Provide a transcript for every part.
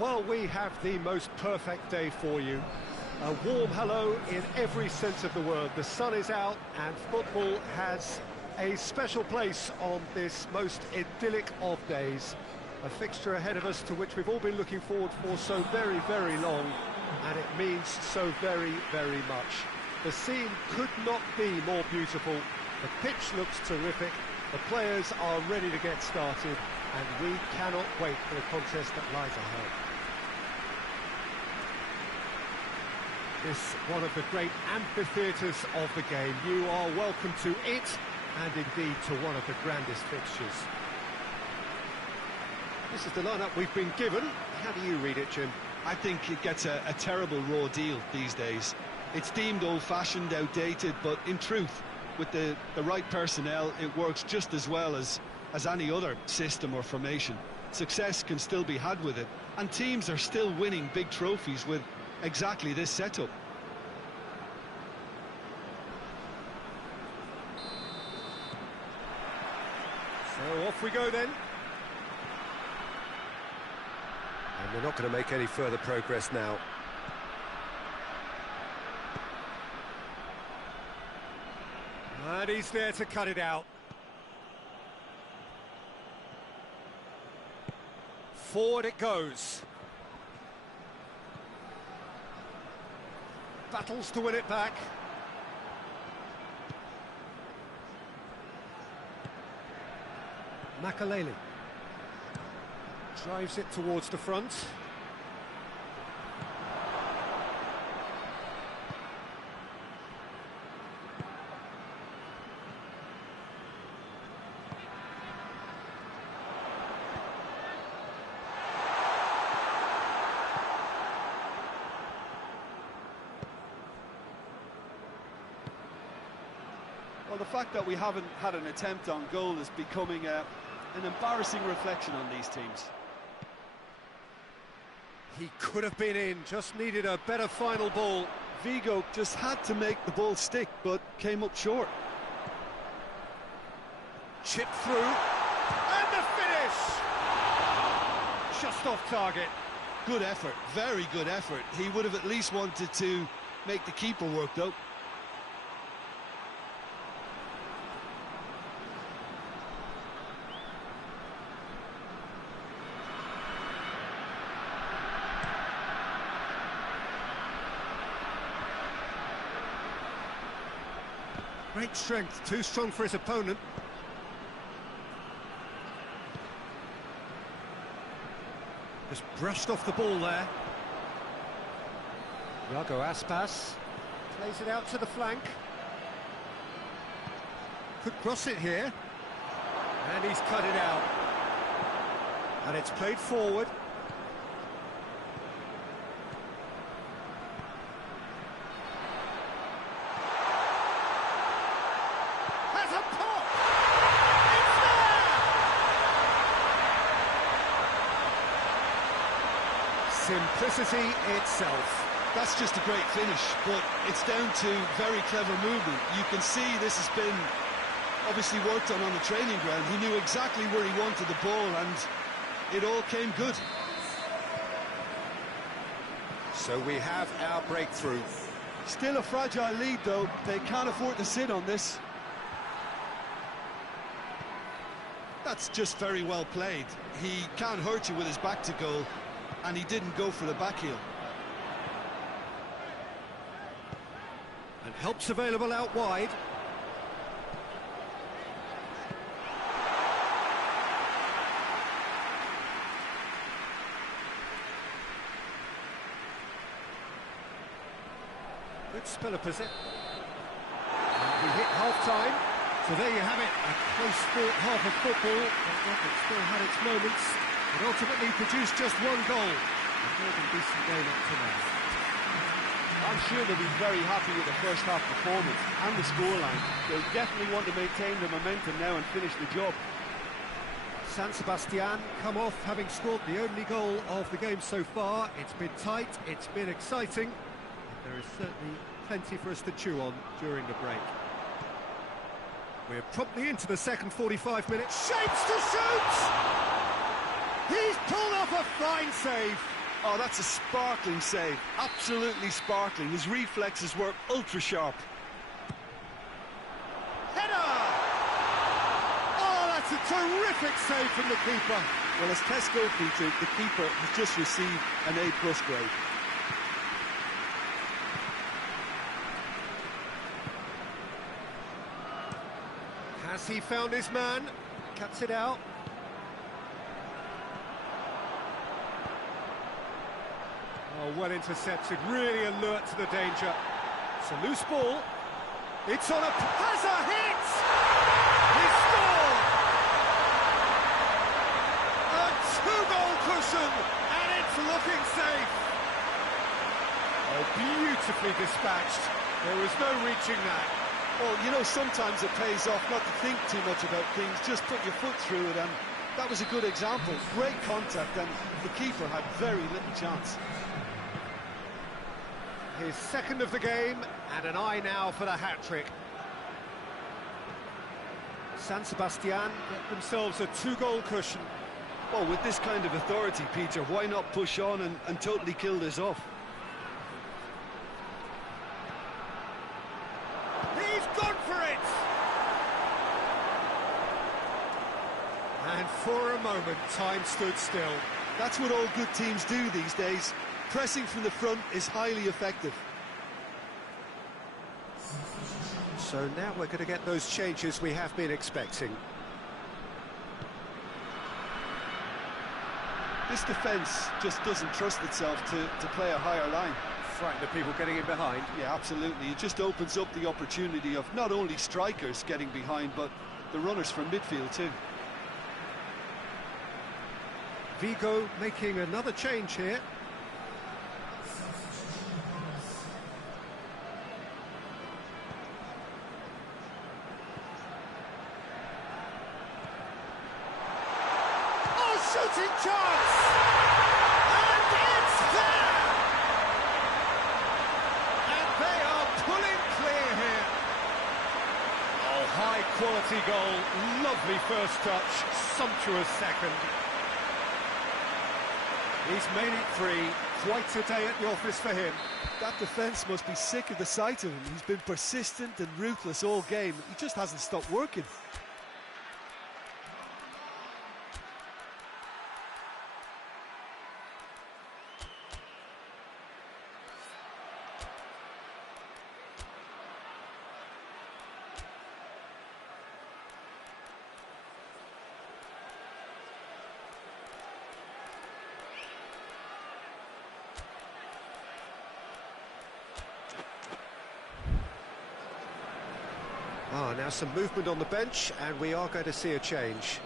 Well, we have the most perfect day for you. A warm hello in every sense of the word. The sun is out and football has a special place on this most idyllic of days. A fixture ahead of us to which we've all been looking forward for so very, very long, and it means so very, very much. The scene could not be more beautiful. The pitch looks terrific. The players are ready to get started, and we cannot wait for the contest that lies ahead. This one of the great amphitheatres of the game. You are welcome to it, and indeed to one of the grandest fixtures. This is the lineup we've been given. How do you read it, Jim? I think it gets a terrible raw deal these days. It's deemed old-fashioned, outdated, but in truth, with the right personnel, it works just as well as any other system or formation. Success can still be had with it, and teams are still winning big trophies with exactly this setup. So off we go then. And we're not going to make any further progress now. And he's there to cut it out. Forward it goes. Battles to win it back. Makaleli drives it towards the front. Well, the fact that we haven't had an attempt on goal is becoming an embarrassing reflection on these teams. He could have been in, just needed a better final ball. VIGO just had to make the ball stick, but came up short. Chip through, and the finish! Just off target. Good effort, very good effort. He would have at least wanted to make the keeper work, though. Great strength, too strong for his opponent. Just brushed off the ball there. Iago Aspas plays it out to the flank. Could cross it here. And he's cut it out. And it's played forward. Simplicity itself. That's just a great finish, but it's down to very clever movement. You can see this has been obviously worked on the training ground. He knew exactly where he wanted the ball, and it all came good. So we have our breakthrough. Still a fragile lead, though. They can't afford to sit on this. That's just very well played. He can't hurt you with his back to goal, and he didn't go for the back heel. And help's available out wide. Good spell of possession. We hit half-time. So there you have it, a close-fought half of football, but it still had its moments. It ultimately produced just one goal. A more than decent game up to now. I'm sure they'll be very happy with the first half performance and the scoreline. They'll definitely want to maintain the momentum now and finish the job. San Sebastian come off having scored the only goal of the game so far. It's been tight, it's been exciting. There is certainly plenty for us to chew on during the break. We're promptly into the second 45 minutes. Shapes to shoot! He's pulled off a fine save. Oh, that's a sparkling save. Absolutely sparkling. His reflexes were ultra sharp. Header! Oh, that's a terrific save from the keeper. Well, as tests go, Peter, the keeper has just received an A+ grade. Has he found his man? Cuts it out. Oh, well intercepted, really alert to the danger. It's a loose ball. It's on a... has a hit! He scored! A two-goal cushion, and it's looking safe. Oh, beautifully dispatched. There was no reaching that. Well, you know, sometimes it pays off not to think too much about things, just put your foot through it, and that was a good example. Great contact, and the keeper had very little chance. His second of the game, and an eye now for the hat-trick. San Sebastian get themselves a two-goal cushion. Well, with this kind of authority, Peter, why not push on and totally kill this off? He's gone for it! And for a moment, time stood still. That's what all good teams do these days. Pressing from the front is highly effective. So now we're going to get those changes we have been expecting. This defence just doesn't trust itself to play a higher line. Frighten the people getting in behind. Yeah, absolutely. It just opens up the opportunity of not only strikers getting behind, but the runners from midfield too. Vigo making another change here. Oh, shooting chance! And it's there! And they are pulling clear here. Oh, high quality goal. Lovely first touch, sumptuous second. He's made it 3. Quite a day at the office for him. That defence must be sick of the sight of him. He's been persistent and ruthless all game. He just hasn't stopped working. Ah, now some movement on the bench, and we are going to see a change.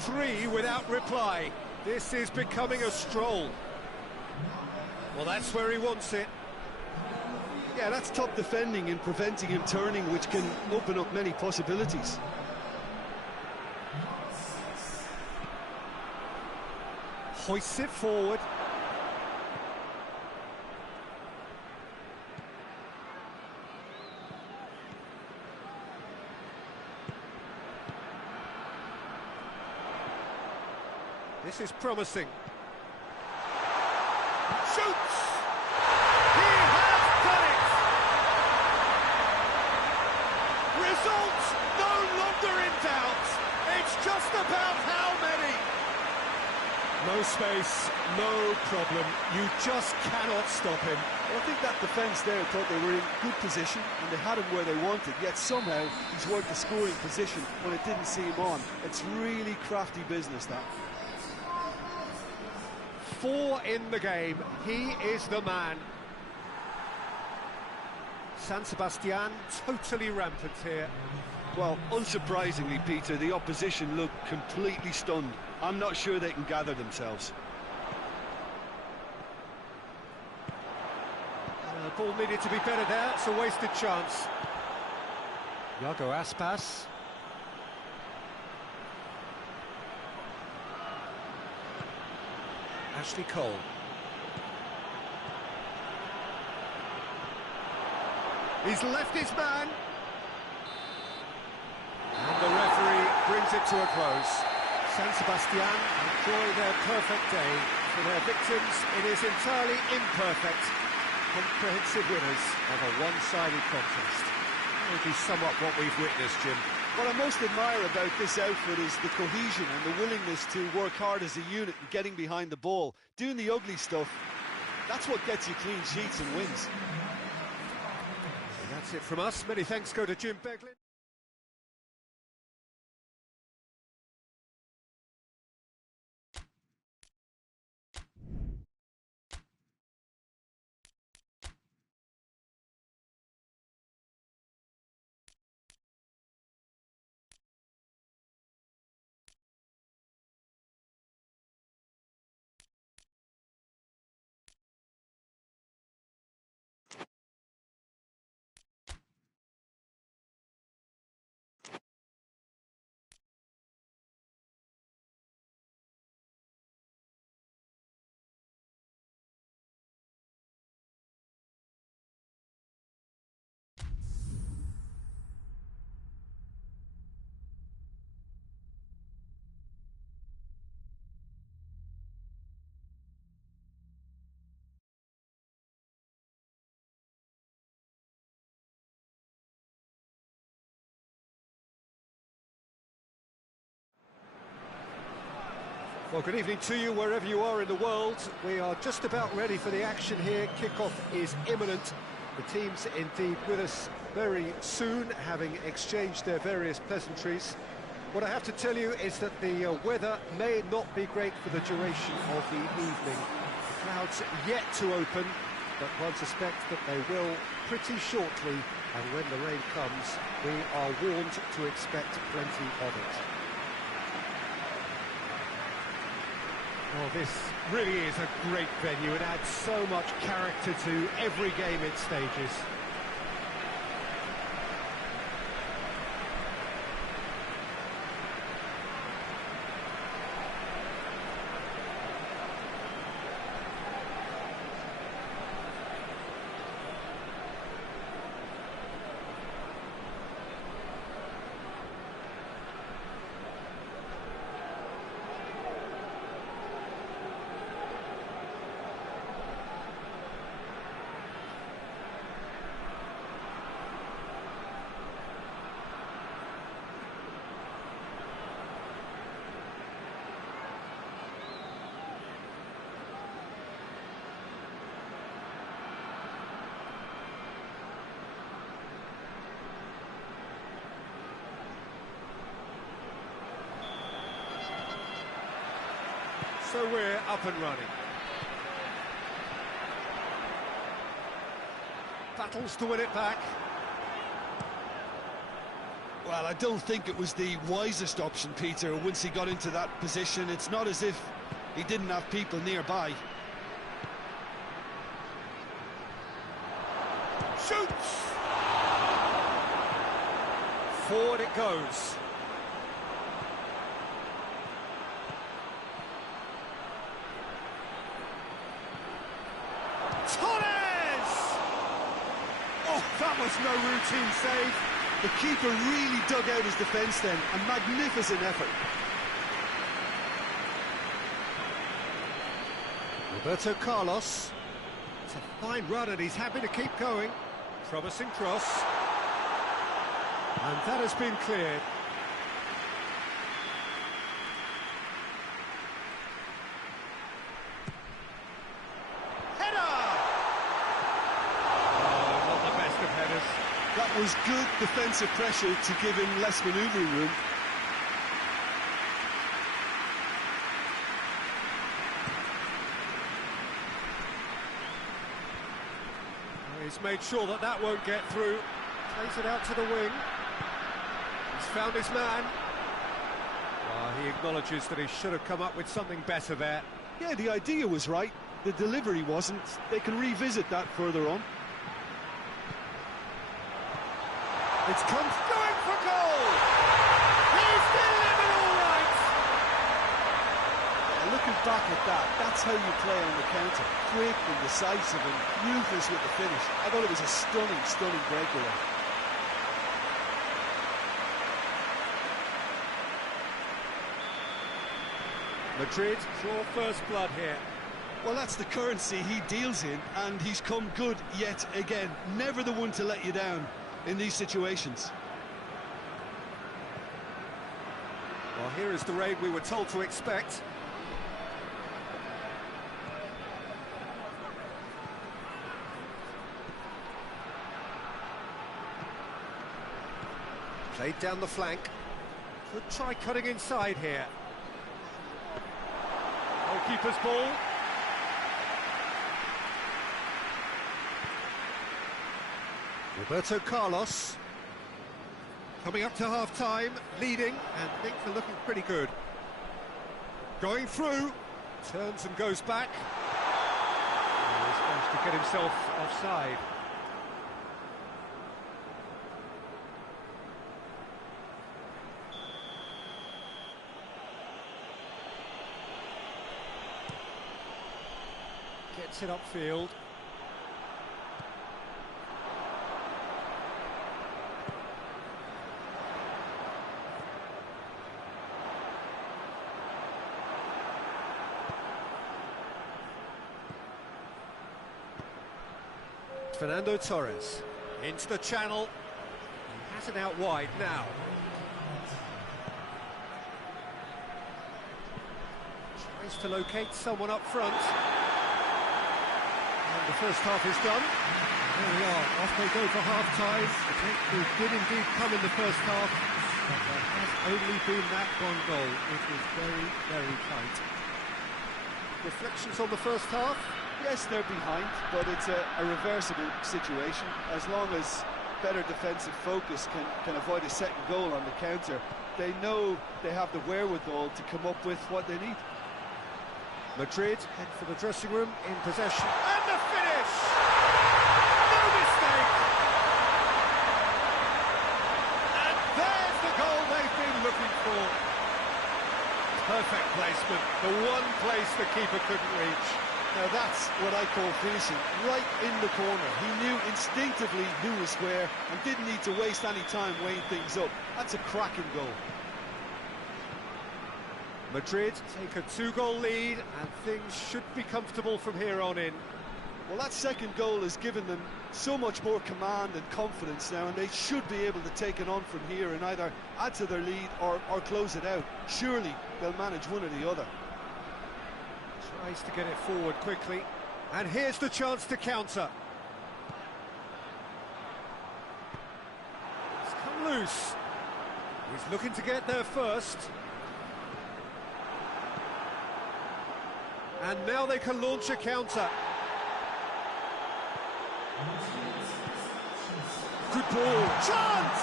3 without reply. This is becoming a stroll. Well, that's where he wants it. Yeah, that's top defending and preventing him turning, which can open up many possibilities. Hoists it forward. This is promising. Shoots! He has done it! Result no longer in doubt. It's just about how many. No space, no problem. You just cannot stop him. Well, I think that defence there thought they were in good position and they had him where they wanted, yet somehow he's worked the scoring position when it didn't see him on. It's really crafty business, that. 4 in the game. He is the man. San Sebastian totally rampant here. Well, unsurprisingly, Peter, the opposition look completely stunned. I'm not sure they can gather themselves. The ball needed to be better there. It's a wasted chance. Yago Aspas. Ashley Cole. He's left his man. And the referee brings it to a close. San Sebastian enjoy their perfect day. For their victims, it is entirely imperfect. Comprehensive winners of a one-sided contest. That would be somewhat what we've witnessed, Jim. What I most admire about this outfit is the cohesion and the willingness to work hard as a unit and getting behind the ball. Doing the ugly stuff, that's what gets you clean sheets and wins. And that's it from us. Many thanks go to Jim Beglin. Well, good evening to you wherever you are in the world. We are just about ready for the action here. Kickoff is imminent. The teams indeed with us very soon, having exchanged their various pleasantries. What I have to tell you is that the weather may not be great for the duration of the evening. The clouds yet to open, but one suspects that they will pretty shortly, and when the rain comes, we are warned to expect plenty of it. Well, this really is a great venue. It adds so much character to every game it stages. So we're up and running. Battles to win it back. Well, I don't think it was the wisest option, Peter, once he got into that position. It's not as if he didn't have people nearby. Shoots! Forward it goes. That was no routine save. The keeper really dug out his defence then. A magnificent effort. Roberto Carlos. It's a fine run and he's happy to keep going. Promising cross. And that has been cleared. That was good defensive pressure to give him less manoeuvring room. He's made sure that that won't get through. Plays it out to the wing. He's found his man. He acknowledges that he should have come up with something better there. Yeah, the idea was right. The delivery wasn't. They can revisit that further on. It's come going for goal! He's delivered all right! Yeah, looking back at that, that's how you play on the counter. Quick and decisive and ruthless with the finish. I thought it was a stunning, stunning breakaway. Madrid draw first blood here. Well, that's the currency he deals in, and he's come good yet again. Never the one to let you down in these situations. Well, here is the raid we were told to expect. Played down the flank. Could try cutting inside here. Goalkeeper's ball. Roberto Carlos. Coming up to half-time, leading, and things are looking pretty good. Going through, turns and goes back. He's managed to get himself offside. Gets it upfield. Fernando Torres into the channel. He has it out wide now. Tries to locate someone up front. And the first half is done. There we are, off they go for half-time. The breakthrough did indeed come in the first half, but there has only been that one goal. It was very, very tight. Reflections on the first half? Yes, they're behind, but it's a reversible situation. As long as better defensive focus can avoid a second goal on the counter, they know they have the wherewithal to come up with what they need. Madrid head for the dressing room in possession. And the finish! No mistake! And there's the goal they've been looking for. Perfect placement, the one place the keeper couldn't reach. Now that's what I call finishing, right in the corner. He knew instinctively who was where and didn't need to waste any time weighing things up. That's a cracking goal. Madrid take a 2-goal lead and things should be comfortable from here on in. Well, that second goal has given them so much more command and confidence now, and they should be able to take it on from here and either add to their lead or close it out. Surely they'll manage one or the other. Tries to get it forward quickly, and here's the chance to counter. It's come loose. He's looking to get there first. And now they can launch a counter. Good ball. Chance!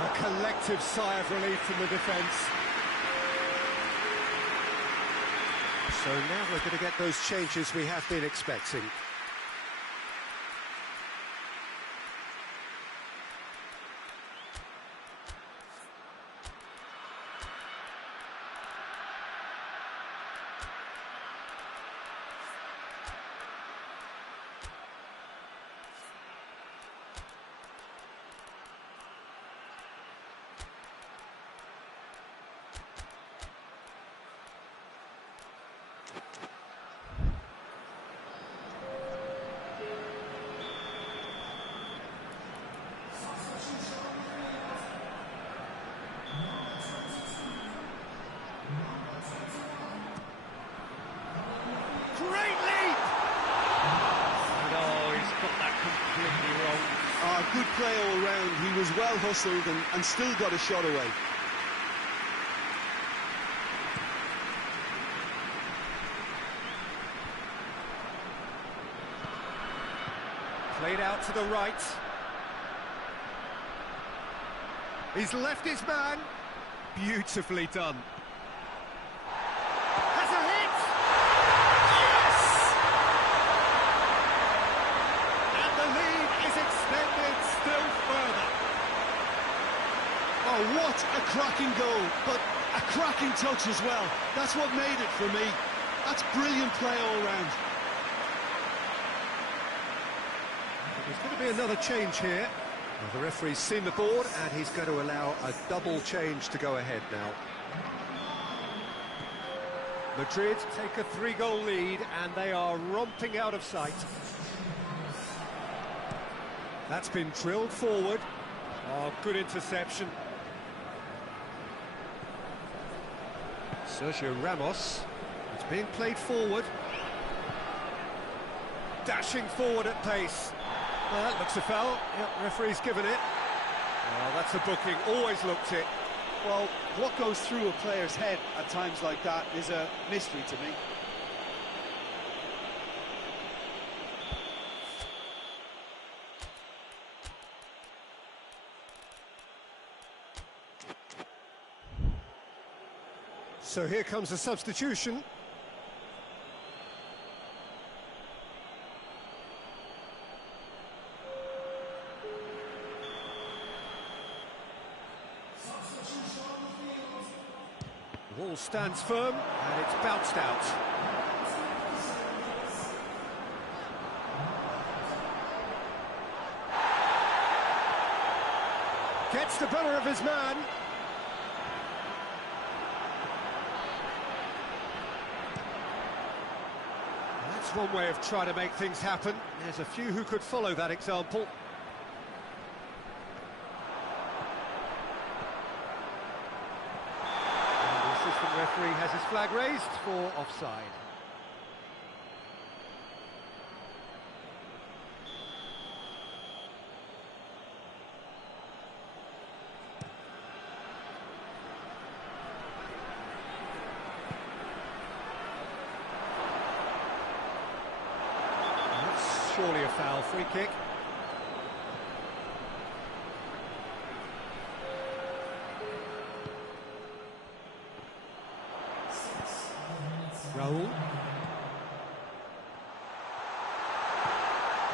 A collective sigh of relief from the defence. So now we're going to get those changes we have been expecting. Good play all round. He was well hustled and still got a shot away. Played out to the right. He's left his man. Beautifully done. Has a hit! Yes! And the lead is extended still further. Oh, what a cracking goal, but a cracking touch as well. That's what made it for me. That's brilliant play all round. There's going to be another change here. Well, the referee's seen the board and he's going to allow a double change to go ahead now. Madrid take a 3-goal lead and they are romping out of sight. That's been drilled forward. Oh, good interception. Sergio Ramos. It's being played forward. Dashing forward at pace. That looks a foul. Yep, referee's given it. Oh, that's a booking. Always looked it. Well, what goes through a player's head at times like that is a mystery to me. So here comes a substitution. The ball stands firm and it's bounced out. Gets the better of his man. That's one way of trying to make things happen. There's a few who could follow that example. The referee has his flag raised for offside. That's surely a foul. Free kick. Raul.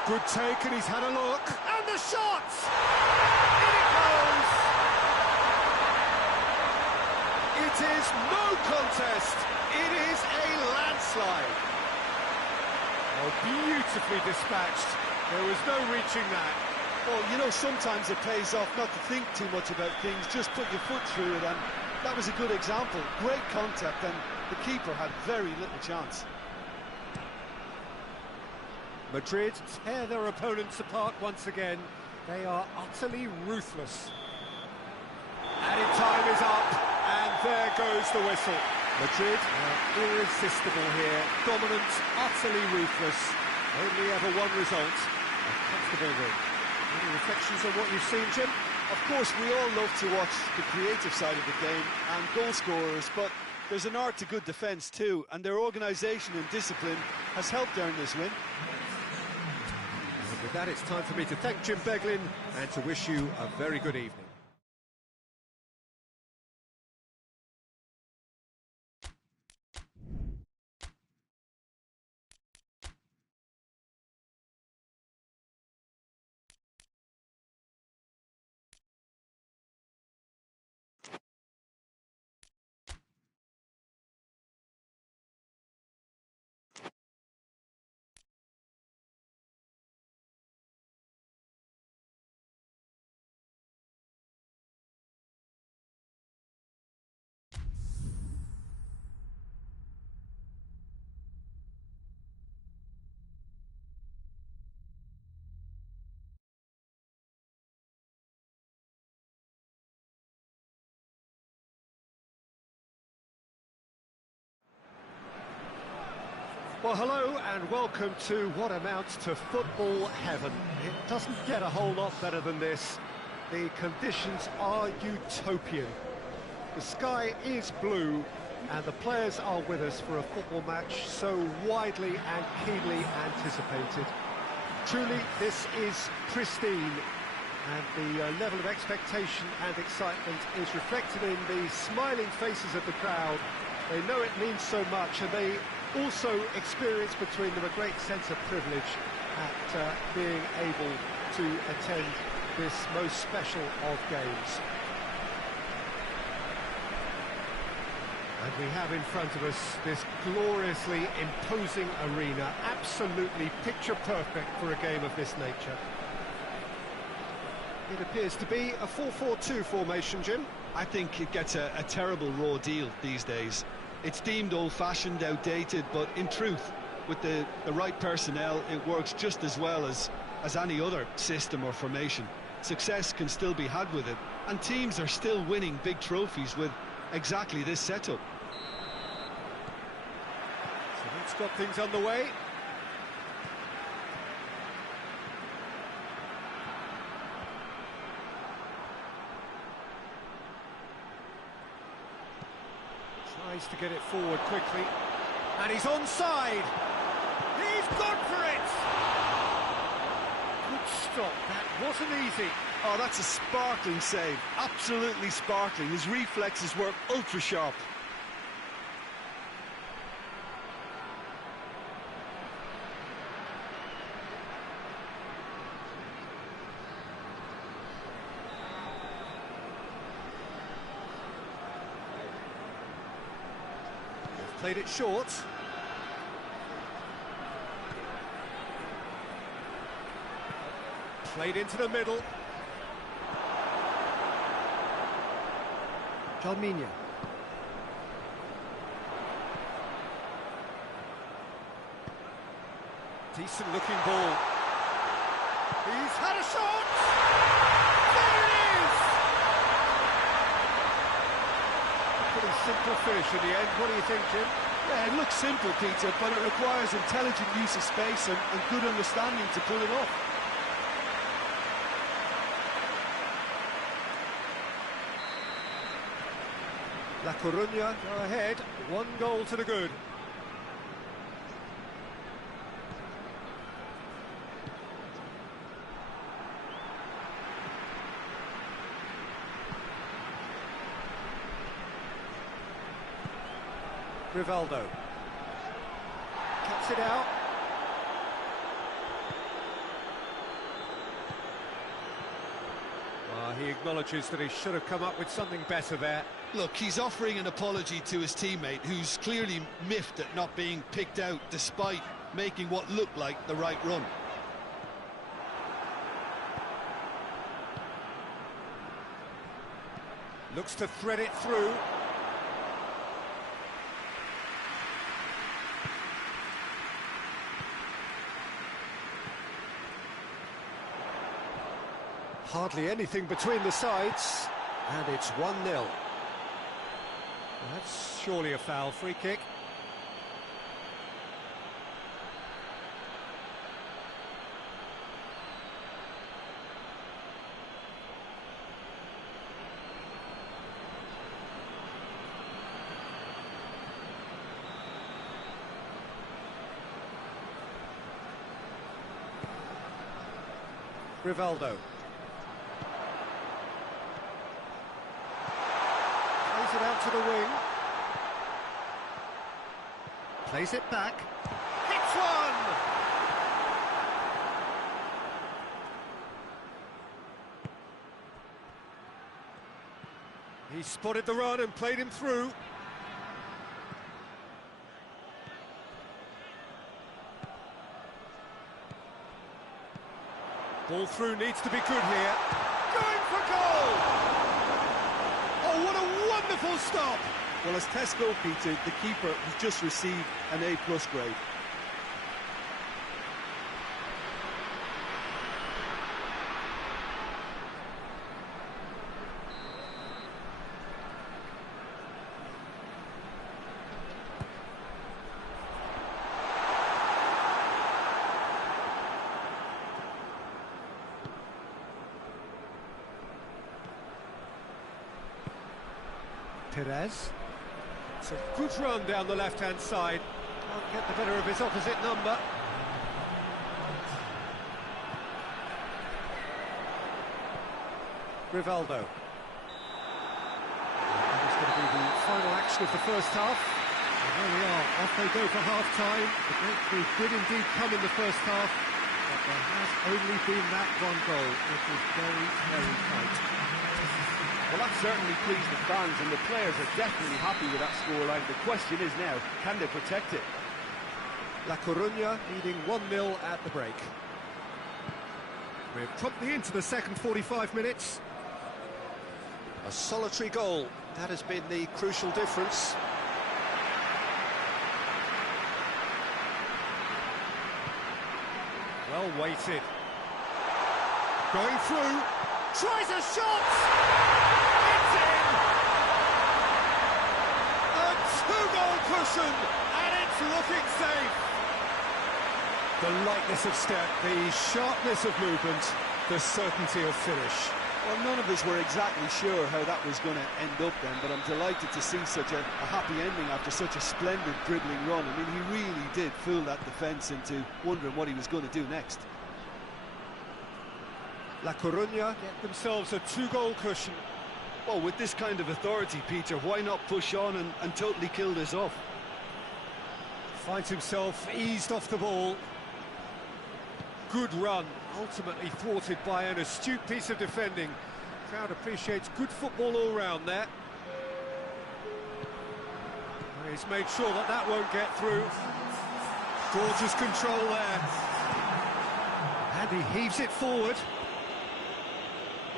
Good take, and he's had a look. And the shot! In it goes! It is no contest. It is a landslide. Oh, beautifully dispatched. There was no reaching that. Well, you know, sometimes it pays off not to think too much about things, just put your foot through it, and that was a good example. Great contact, and the keeper had very little chance. Madrid tear their opponents apart once again. They are utterly ruthless. Added time is up, and there goes the whistle. Madrid are irresistible here. Dominant, utterly ruthless. Only ever one result. A comfortable win. Any reflections on what you've seen, Jim? Of course, we all love to watch the creative side of the game and goal scorers, but there's an art to good defence too, and their organisation and discipline has helped earn this win. And with that, it's time for me to thank Jim Beglin and to wish you a very good evening. Well, hello and welcome to what amounts to football heaven. It doesn't get a whole lot better than this. The conditions are utopian. The sky is blue and the players are with us for a football match so widely and keenly anticipated. Truly, this is pristine, and the level of expectation and excitement is reflected in the smiling faces of the crowd. They know it means so much, and they also experience between them a great sense of privilege at being able to attend this most special of games. And we have in front of us this gloriously imposing arena, absolutely picture perfect for a game of this nature. It appears to be a 4-4-2 formation, Jim. I think it gets a terrible raw deal these days. It's deemed old-fashioned, outdated, but in truth, with the right personnel, it works just as well as any other system or formation. Success can still be had with it, and teams are still winning big trophies with exactly this setup. So that's got things underway. Tries to get it forward quickly, and he's onside. He's gone for it. Good stop. That wasn't easy. Oh, that's a sparkling save. Absolutely sparkling. His reflexes were ultra sharp. Played it short. Played into the middle. Jalminha. Decent looking ball. He's had a shot! There it is! Pretty simple finish in the end. What do you think, Jim? Yeah, it looks simple, Peter, but it requires intelligent use of space and good understanding to pull it off. La Coruña go ahead, 1 goal to the good. Rivaldo cuts it out. He acknowledges that he should have come up with something better there. Look, he's offering an apology to his teammate, who's clearly miffed at not being picked out despite making what looked like the right run. Looks to thread it through. Hardly anything between the sides, and it's 1-0. That's surely a foul. Free kick. Rivaldo. Plays it out to the wing. Plays it back. Hits one! He spotted the run and played him through. Ball through needs to be good here. Going for goal! Oh, what a wonderful stop! Well, as test goalkeeper, the keeper has just received an A+ grade. Perez. It's a good run down the left-hand side. Can't get the better of his opposite number. Rivaldo. That is going to be the final action of the first half. And there we are, off they go for half-time. The breakthrough did indeed come in the first half, but there has only been that one goal. It was very, very tight. Well, that certainly pleased the fans, and the players are definitely happy with that scoreline. The question is now, can they protect it? La Coruña leading 1-0 at the break. We're promptly into the second 45 minutes. A solitary goal, that has been the crucial difference. Well weighted. Going through. Tries a shot! It's in! A two-goal cushion, and it's looking safe. The lightness of step, the sharpness of movement, the certainty of finish. Well, none of us were exactly sure how that was going to end up then, but I'm delighted to see such a happy ending after such a splendid dribbling run. I mean, he really did fool that defence into wondering what he was going to do next. La Coruña get themselves a two-goal cushion. Well, with this kind of authority, Peter, why not push on and totally kill this off? Finds himself eased off the ball. Good run, ultimately thwarted by an astute piece of defending. Crowd appreciates good football all round there. He's made sure that that won't get through. Gorgeous control there. And he heaves it forward.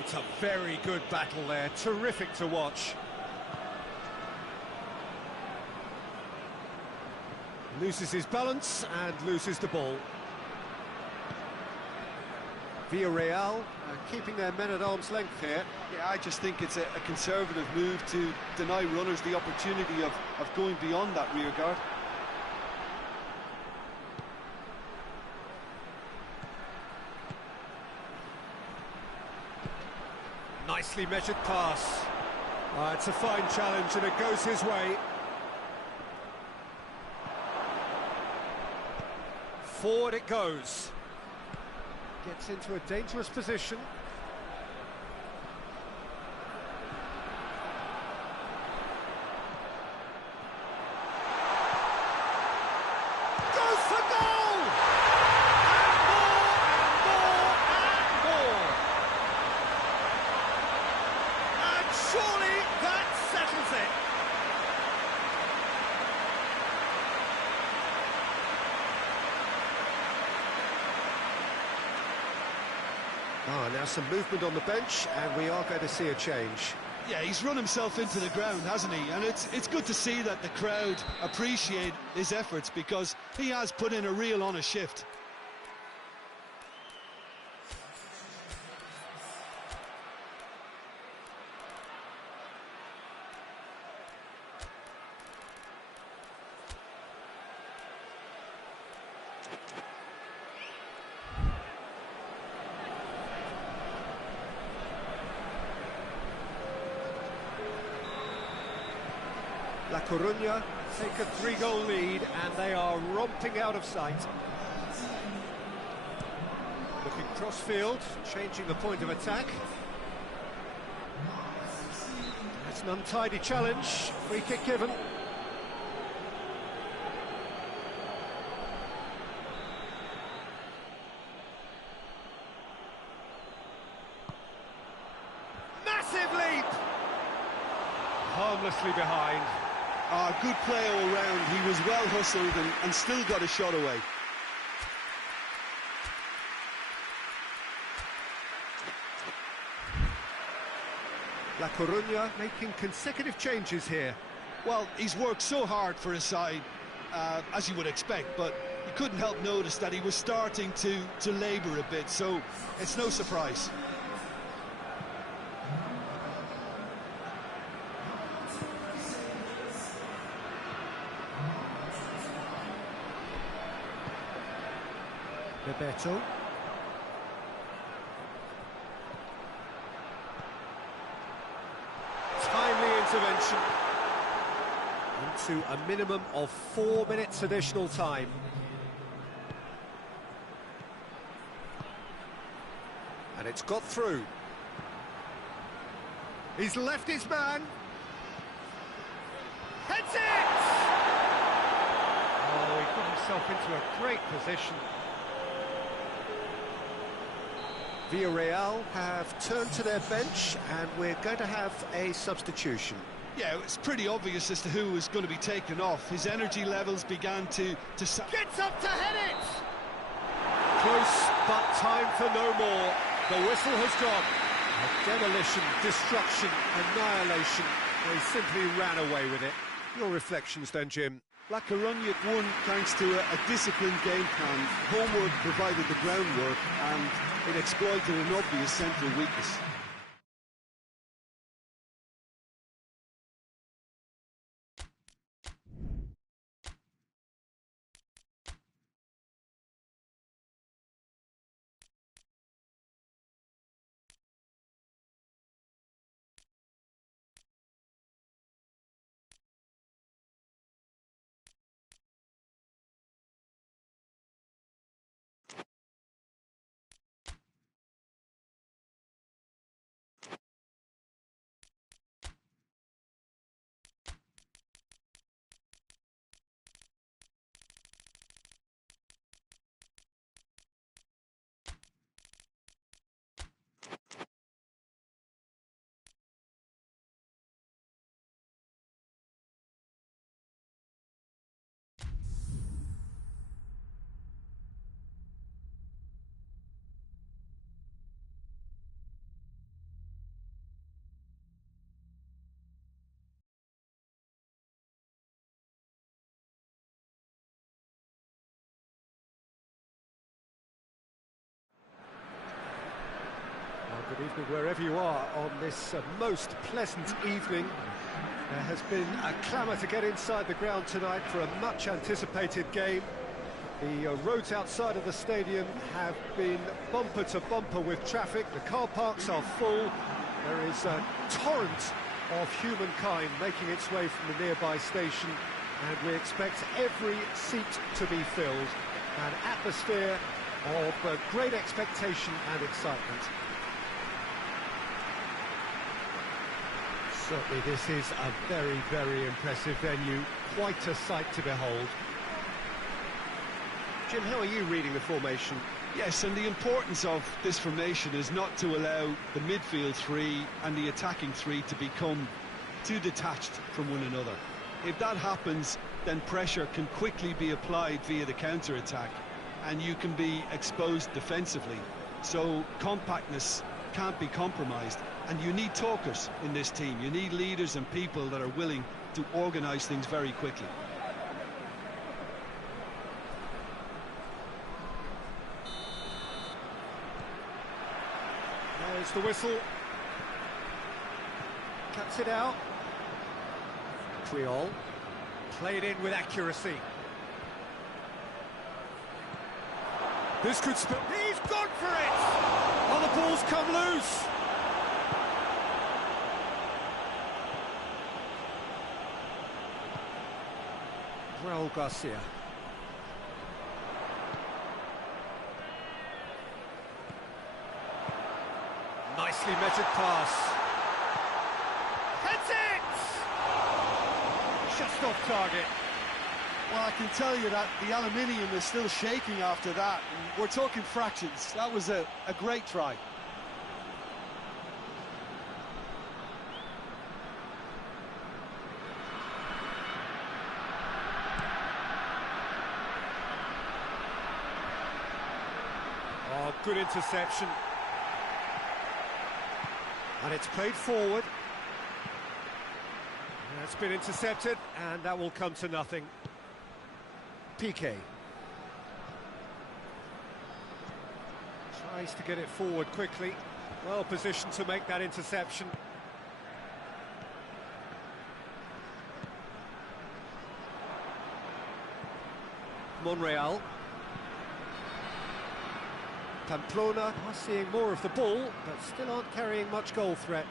It's a very good battle there, terrific to watch. Loses his balance and loses the ball. VILLAREAL keeping their men at arm's length here. Yeah, I just think it's a conservative move to deny runners the opportunity of going beyond that rear guard. Nicely measured pass. It's a fine challenge and it goes his way. Forward it goes. Gets into a dangerous position. Goes for goal! And more, and more, and more. And surely that settles it. Now some movement on the bench, and we are going to see a change. Yeah, he's run himself into the ground, hasn't he? And it's good to see that the crowd appreciate his efforts, because he has put in a real honest shift. La Coruña take a three-goal lead, and they are romping out of sight. Looking cross-field, changing the point of attack. It's an untidy challenge, free kick given. Massive leap! Harmlessly behind. Good play all round. He was well hustled and still got a shot away. La Coruña making consecutive changes here. Well, he's worked so hard for his side, as you would expect, but you couldn't help notice that he was starting to labour a bit, so it's no surprise. Bebeto. Timely intervention. Into a minimum of 4 minutes additional time. And it's got through. He's left his man. Heads it! Oh, he got himself into a great position. VILLAREAL have turned to their bench, and we're going to have a substitution. Yeah, it's pretty obvious as to who was going to be taken off. His energy levels began to Gets up to head it! Close, but time for no more. The whistle has gone. Demolition, destruction, annihilation. They simply ran away with it. Your reflections then, Jim? La Coruña won thanks to a disciplined game plan. Homework provided the groundwork, and it exploited an obvious central weakness. Good evening wherever you are on this most pleasant evening. There has been a clamour to get inside the ground tonight for a much anticipated game. The roads outside of the stadium have been bumper to bumper with traffic. The car parks are full. There is a torrent of humankind making its way from the nearby station, and we expect every seat to be filled. An atmosphere of great expectation and excitement. Certainly this is a very, very impressive venue, quite a sight to behold. Jim, how are you reading the formation? Yes, and the importance of this formation is not to allow the midfield three and the attacking three to become too detached from one another. If that happens, then pressure can quickly be applied via the counter-attack, and you can be exposed defensively. So compactness can't be compromised, and you need talkers in this team. You need leaders and people that are willing to organise things very quickly. There's the whistle. Cuts it out. Creole. Played in with accuracy. This could spill. He's gone for it! Oh, the ball's come loose! Raul Garcia. Nicely measured pass. Heads it! Just off target. Well, I can tell you that the aluminium is still shaking after that. And we're talking fractions. That was a great try. Oh, good interception. And it's played forward. And it's been intercepted, and that will come to nothing. PK. Tries to get it forward quickly. Well positioned to make that interception. Monreal. Pamplona are seeing more of the ball, but still aren't carrying much goal threat.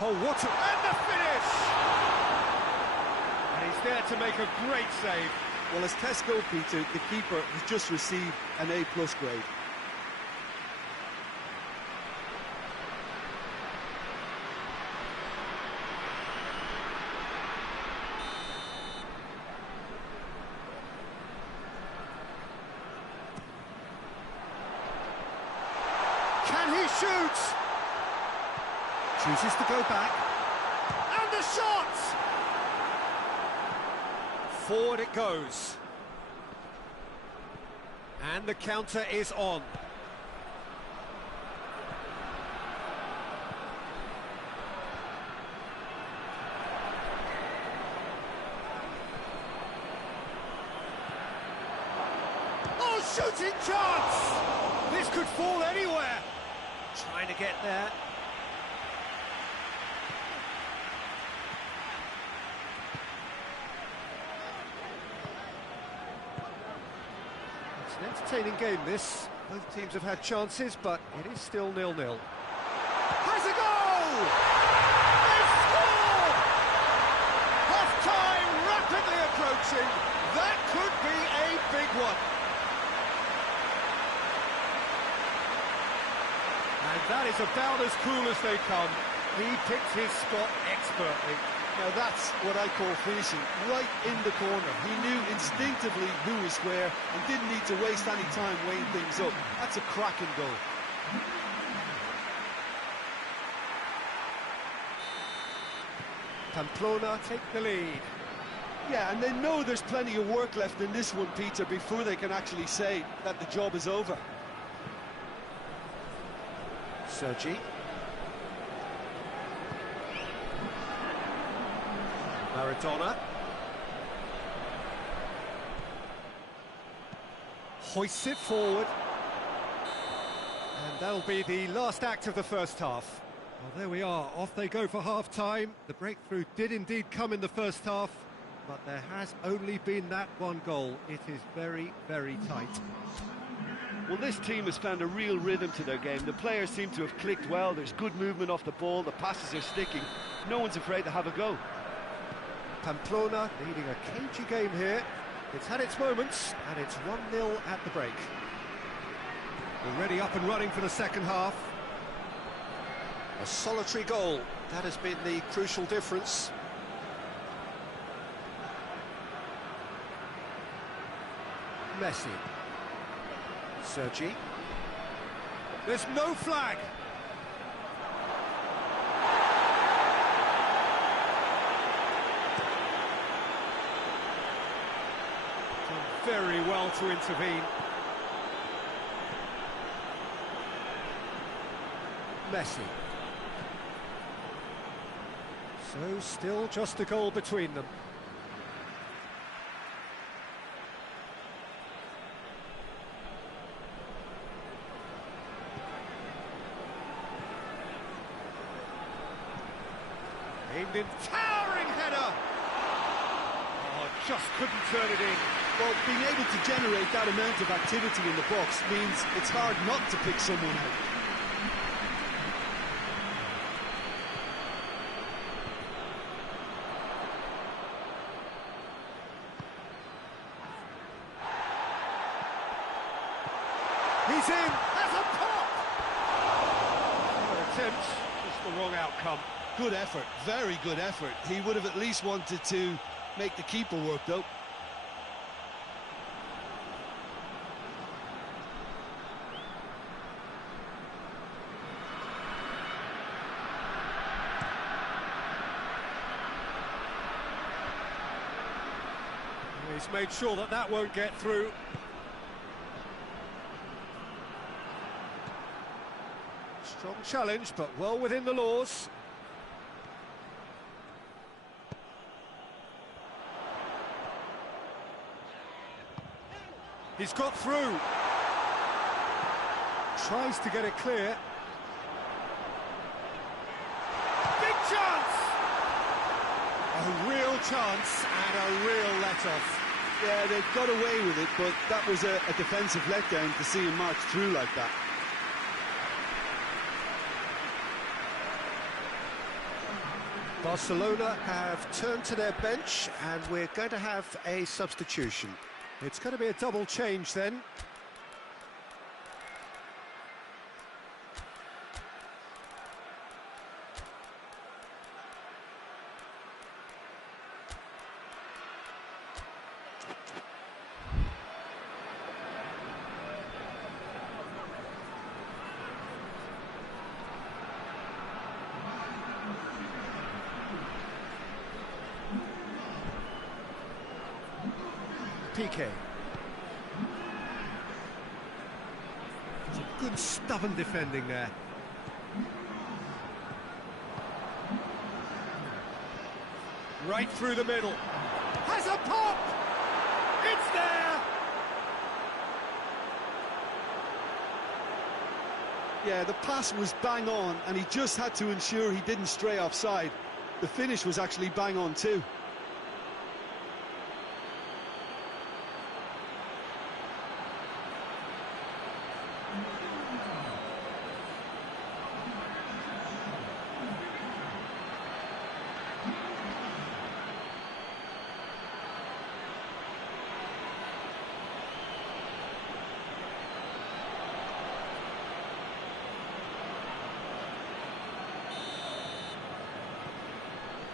Oh, what a... and the finish! And he's there to make a great save. Well, as test goal, Peter, the keeper has just received an A+ grade. Can he shoot? Chooses to go back. And the shot! Forward it goes. And the counter is on. shooting chance! This could fall anywhere. Trying to get there. It's an entertaining game, this. Both teams have had chances, but it is still 0-0. Has a goal! They score! Half-time rapidly approaching. That could be a big one. And that is about as cool as they come. He picked his spot expertly. Now that's what I call finishing, right in the corner. He knew instinctively who was where and didn't need to waste any time weighing things up. That's a cracking goal. Pamplona take the lead. Yeah, and they know there's plenty of work left in this one, Peter, before they can actually say that the job is over. Sergi. Maradona. Hoists it forward. And that'll be the last act of the first half. Well, there we are. Off they go for half-time. The breakthrough did indeed come in the first half, but there has only been that one goal. It is very, very tight. Well, this team has found a real rhythm to their game. The players seem to have clicked well. There's good movement off the ball. The passes are sticking. No one's afraid to have a go. Pamplona leading a cagey game here. It's had its moments, and it's 1-0 at the break. Already up and running for the second half. A solitary goal. That has been the crucial difference. Messi. Sergi. There's no flag. Done very well to intervene. Messi. So still just a goal between them. Aimed in, towering header! Oh, just couldn't turn it in. Well, being able to generate that amount of activity in the box means it's hard not to pick someone out. He's in, that's a pop! Good attempt, just the wrong outcome. Good effort, very good effort. He would have at least wanted to make the keeper work, though. He's made sure that that won't get through. Strong challenge, but well within the laws. He's got through. Tries to get it clear. Big chance! A real chance and a real let-off. Yeah, they got away with it, but that was a defensive letdown to see him march through like that. Barcelona have turned to their bench, and we're going to have a substitution. It's going to be a double change then. PK. Some good stubborn defending there. Right through the middle. Has a pop! It's there! Yeah, the pass was bang on, and he just had to ensure he didn't stray offside. The finish was actually bang on too.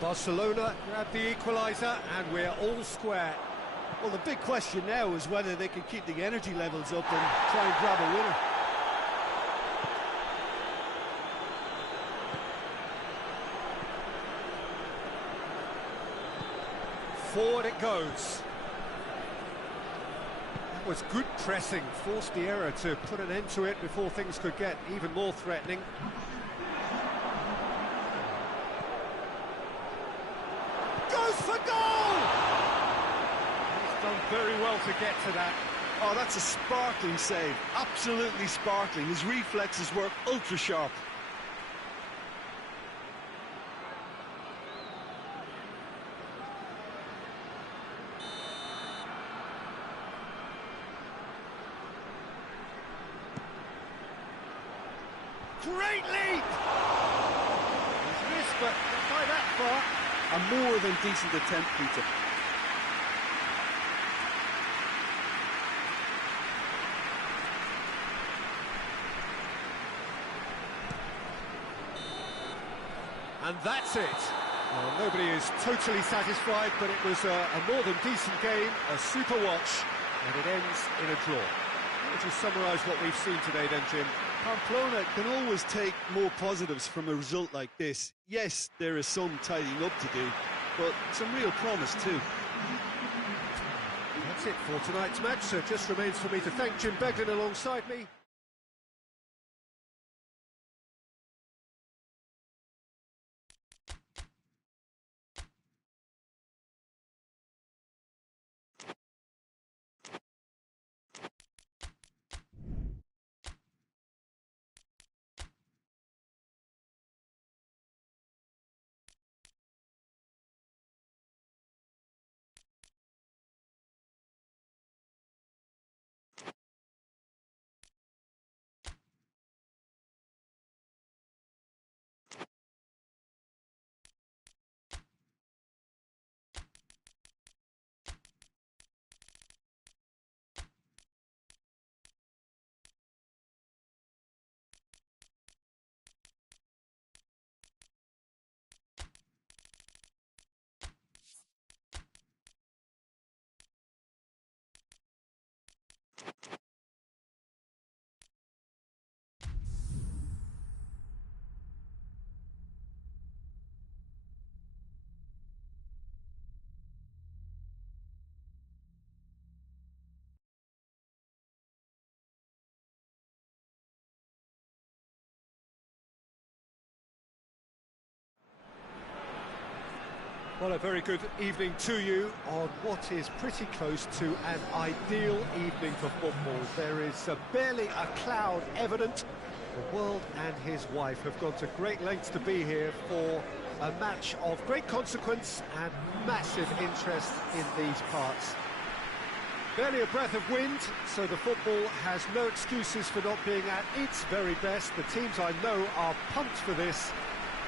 Barcelona grab the equaliser, and we're all square. Well, the big question now is whether they can keep the energy levels up and try and grab a winner. Forward it goes. That was good pressing, forced the error to put an end to it before things could get even more threatening. Goes for goal! He's done very well to get to that. Oh, that's a sparkling save. Absolutely sparkling. His reflexes were ultra sharp. Great leap! He's missed, but not by that far. A more than decent attempt, Peter. And that's it. Well, nobody is totally satisfied, but it was a more than decent game, a super watch, and it ends in a draw. How would you summarise what we've seen today then, Jim? Pamplona can always take more positives from a result like this. Yes, there is some tidying up to do, but some real promise too. That's it for tonight's match, so it just remains for me to thank Jim Beglin alongside me. Well, a very good evening to you on what is pretty close to an ideal evening for football. There is barely a cloud evident. The world and his wife have gone to great lengths to be here for a match of great consequence and massive interest in these parts. Barely a breath of wind, so the football has no excuses for not being at its very best. The teams I know are pumped for this.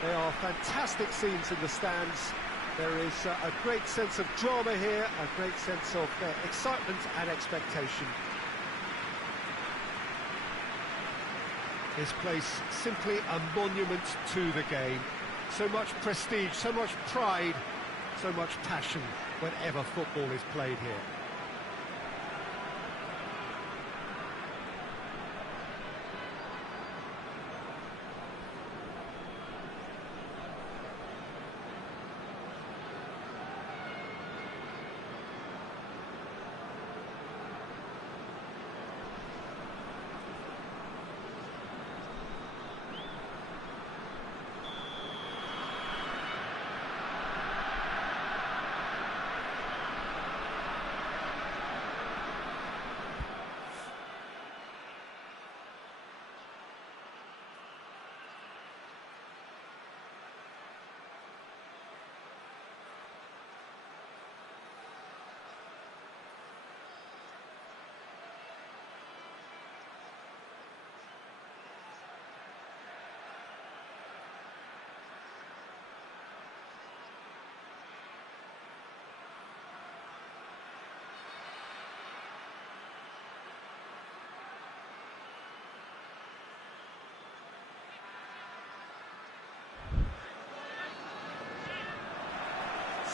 They are fantastic scenes in the stands. There is a great sense of drama here, a great sense of excitement and expectation. This place simply a monument to the game. So much prestige, so much pride, so much passion whenever football is played here.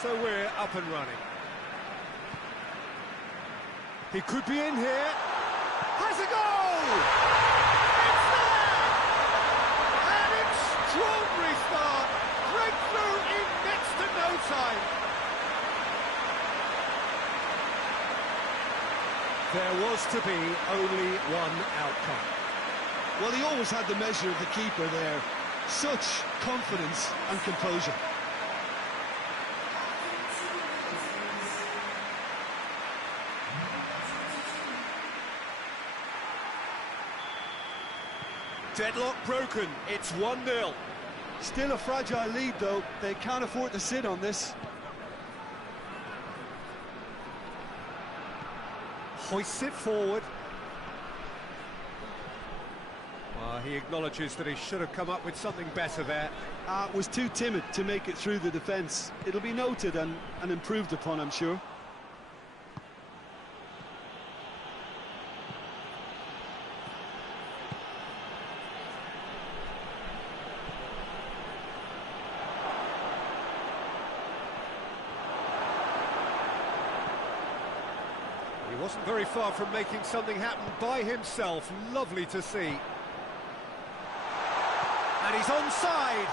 So we're up and running. He could be in here. Has a goal! It's there! An extraordinary start. Breakthrough in next to no time. There was to be only one outcome. Well, he always had the measure of the keeper there. Such confidence and composure. Deadlock broken, it's 1-0. Still a fragile lead, though. They can't afford to sit on this. Hoists it forward. He acknowledges that he should have come up with something better there. Was too timid to make it through the defence. It'll be noted and improved upon, I'm sure. He wasn't very far from making something happen by himself. Lovely to see. And he's onside.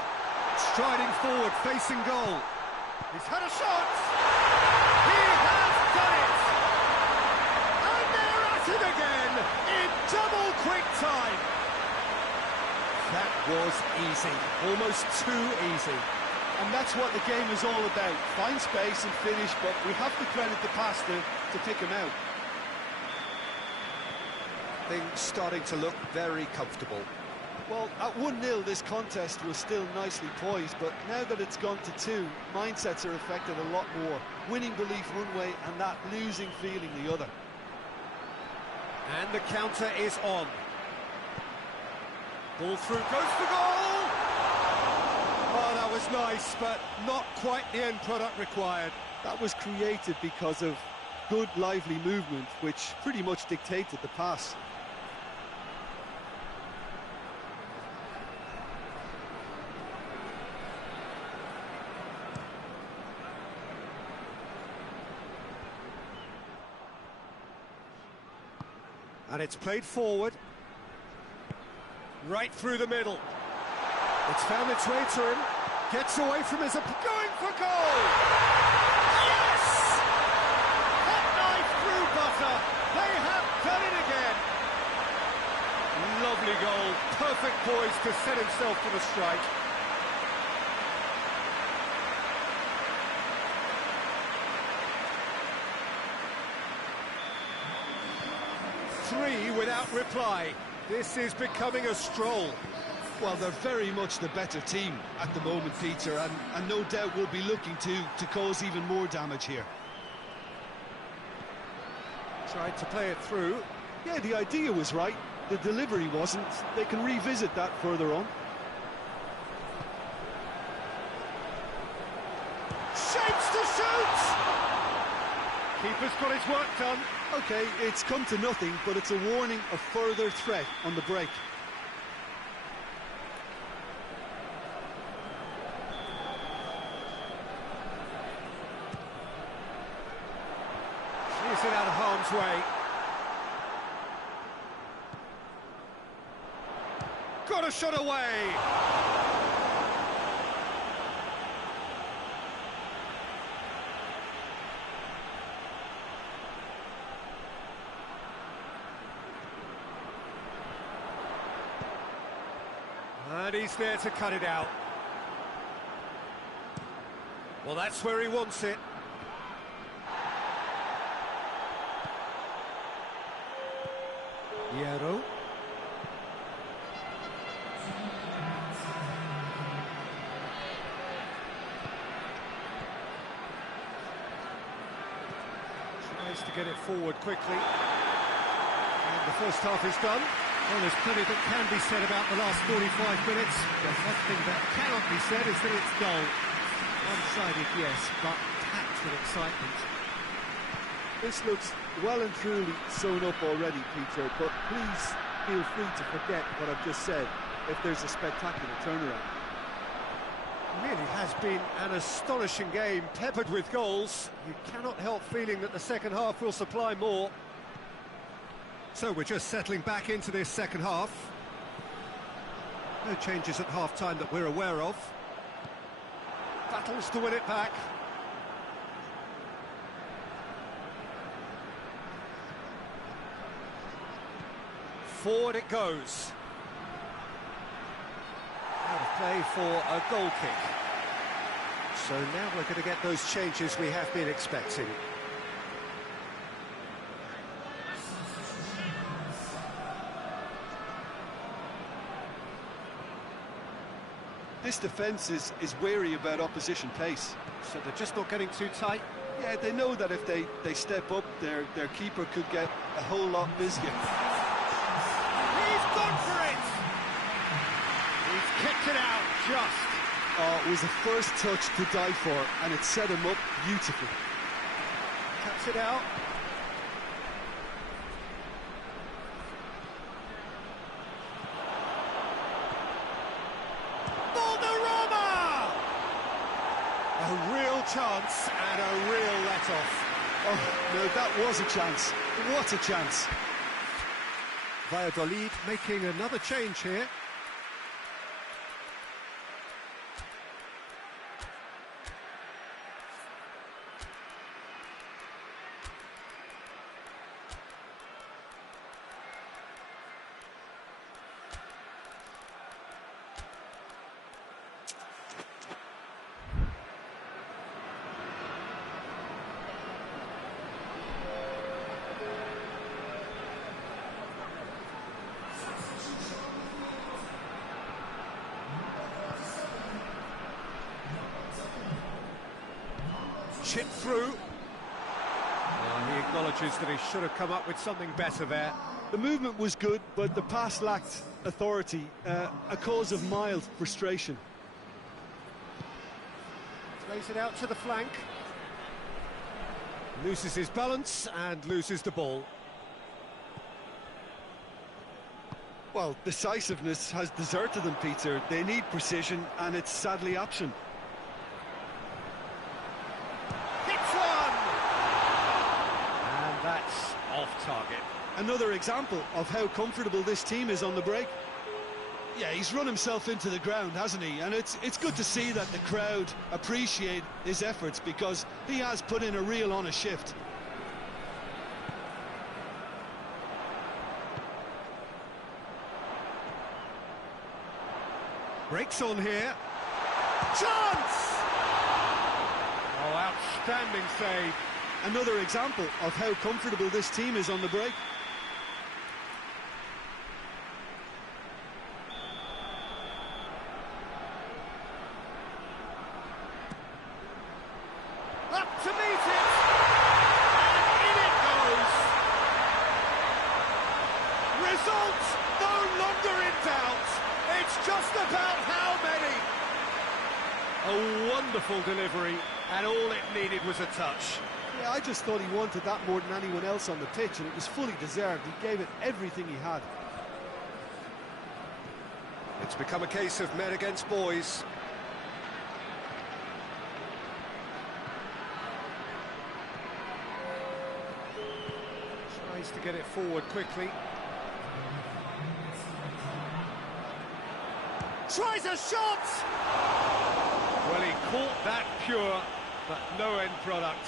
Striding forward, facing goal. He's had a shot. He has done it. And they're at it again in double quick time. That was easy. Almost too easy. And that's what the game is all about. Find space and finish, but we have to credit the pass to pick him out. Things starting to look very comfortable. Well, at 1-0, this contest was still nicely poised, but now that it's gone to 2, mindsets are affected a lot more. Winning belief one way and that losing feeling the other. And the counter is on. Ball through, goes for goal! Oh, that was nice, but not quite the end product required. That was created because of good, lively movement, which pretty much dictated the pass. And it's played forward. Right through the middle. It's found its way to him. Gets away from his... Going for goal! Yes! Hot knife through butter. They have done it again. Lovely goal. Perfect poise to set himself for the strike. Three without reply. This is becoming a stroll. Well, they're very much the better team at the moment, Peter, and no doubt will be looking to cause even more damage here. Tried to play it through. Yeah, the idea was right. The delivery wasn't. They can revisit that further on. Shapes to shoot! Keeper's got his work done. Okay, it's come to nothing, but it's a warning of further threat on the break. He's it out of harm's way. Got a shot away. And he's there to cut it out. Well, that's where he wants it. Hierro. Tries to get it forward quickly. And the first half is done. Well, there's plenty that can be said about the last 45 minutes. The one thing that cannot be said is that it's dull. One-sided, yes, but packed with excitement. This looks well and truly sewn up already, Peter, but please feel free to forget what I've just said if there's a spectacular turnaround. Really has been an astonishing game, peppered with goals. You cannot help feeling that the second half will supply more. So we're just settling back into this second half. No changes at half-time that we're aware of. Battles to win it back. Forward it goes. Out of play for a goal kick. So now we're going to get those changes we have been expecting. This defence is wary about opposition pace. So they're just not getting too tight. Yeah, they know that if they step up, their keeper could get a whole lot busier. He's gone for it! He's kicked it out, just. Oh, it was the first touch to die for, and it set him up beautifully. Taps it out. A real chance and a real let-off. Oh, no, that was a chance. What a chance. Valladolid making another change here. Chip through. He acknowledges that he should have come up with something better there. The movement was good, but the pass lacked authority, a cause of mild frustration. Plays it out to the flank. Loses his balance and loses the ball. Well, decisiveness has deserted them, Peter. They need precision, and it's sadly absent. That's off target. Another example of how comfortable this team is on the break. Yeah, he's run himself into the ground, hasn't he? And it's good to see that the crowd appreciate his efforts, because he has put in a real honest shift. Breaks on here. Chance! Oh, outstanding save. Another example of how comfortable this team is on the break. Up to meet it! And in it goes! Result no longer in doubt. It's just about how many. A wonderful delivery, and all it needed was a touch. Yeah, I just thought he wanted that more than anyone else on the pitch, and it was fully deserved. He gave it everything he had. It's become a case of men against boys. Tries to get it forward quickly. Tries a shot! Well, he caught that pure, but no end product.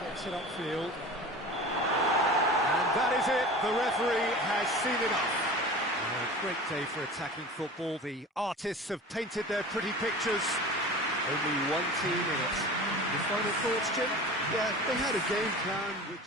Gets it upfield. And that is it. The referee has seen enough. A great day for attacking football. The artists have painted their pretty pictures. Only one team in it. Your final thoughts, Jim? Yeah, they had a game plan which...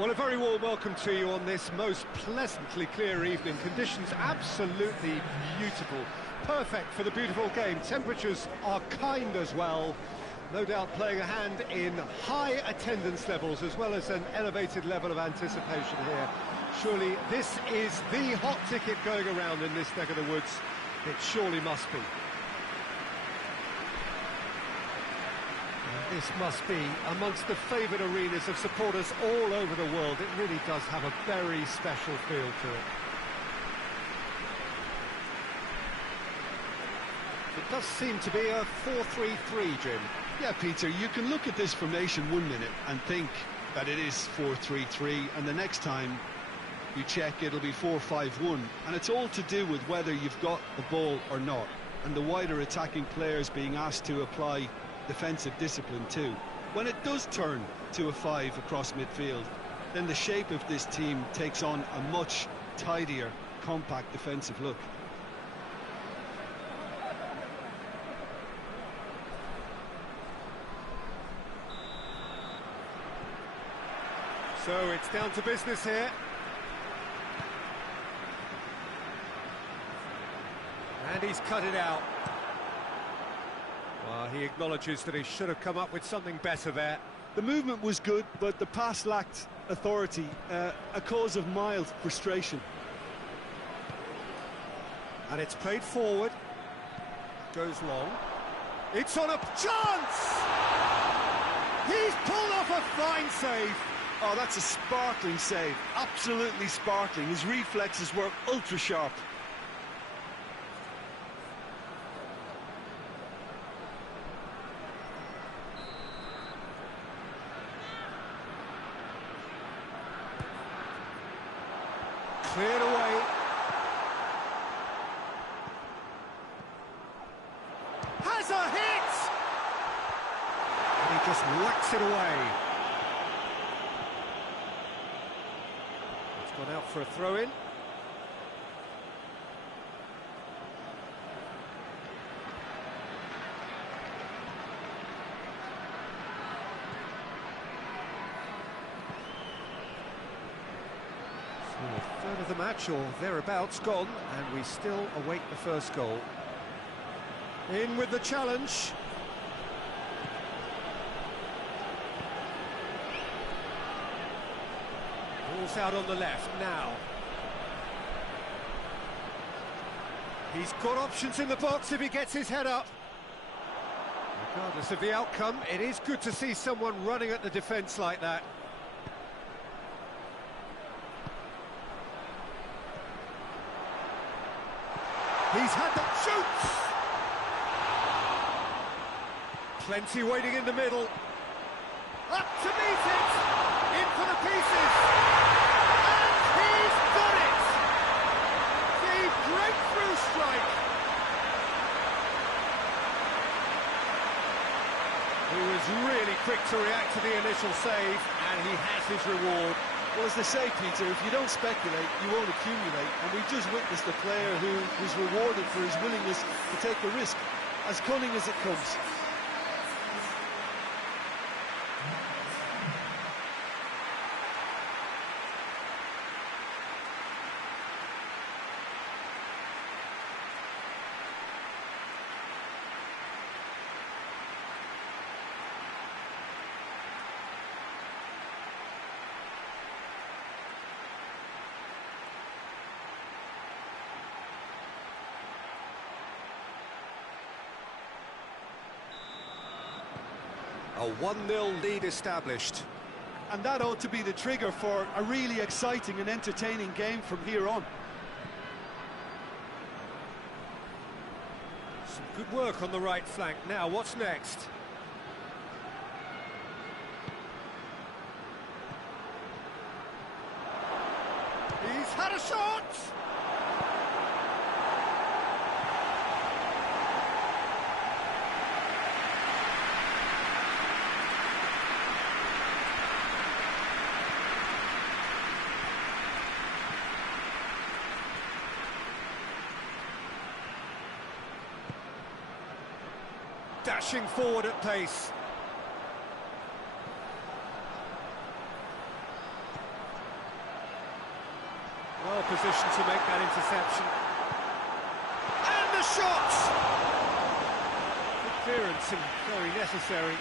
Well, a very warm welcome to you on this most pleasantly clear evening. Conditions absolutely beautiful. Perfect for the beautiful game. Temperatures are kind as well. No doubt playing a hand in high attendance levels as well as an elevated level of anticipation here. Surely this is the hot ticket going around in this neck of the woods. It surely must be. This must be amongst the favoured arenas of supporters all over the world. It really does have a very special feel to it. It does seem to be a 4-3-3, Jim. Yeah, Peter, you can look at this formation 1 minute and think that it is 4-3-3, and the next time you check it'll be 4-5-1, and it's all to do with whether you've got the ball or not, and the wider attacking players being asked to apply defensive discipline too. When it does turn to a 5 across midfield, then the shape of this team takes on a much tidier, compact defensive look. So it's down to business here. And he's cut it out. Well, he acknowledges that he should have come up with something better there. The movement was good, but the pass lacked authority, a cause of mild frustration. And it's played forward. Goes long. It's on a chance! He's pulled off a fine save. Oh, that's a sparkling save. Absolutely sparkling. His reflexes were ultra sharp. Cleared away. Has a hit! And he just whacks it away. It's gone out for a throw-in. A third of the match or thereabouts gone, and we still await the first goal. In with the challenge. Ball's out on the left now. He's got options in the box if he gets his head up. Regardless of the outcome, it is good to see someone running at the defence like that. He's had the shoots! Plenty waiting in the middle. Up to meet it! In for the pieces! And he's got it! The breakthrough strike! He was really quick to react to the initial save, and he has his reward. Well, as they say, Peter, if you don't speculate, you won't accumulate. And we've just witnessed a player who was rewarded for his willingness to take a risk, as cunning as it comes. A 1-0 lead established. And that ought to be the trigger for a really exciting and entertaining game from here on. Some good work on the right flank. Now, what's next? He's had a shot! Dashing forward at pace. well positioned to make that interception. And the shot! Good clearance and very necessary.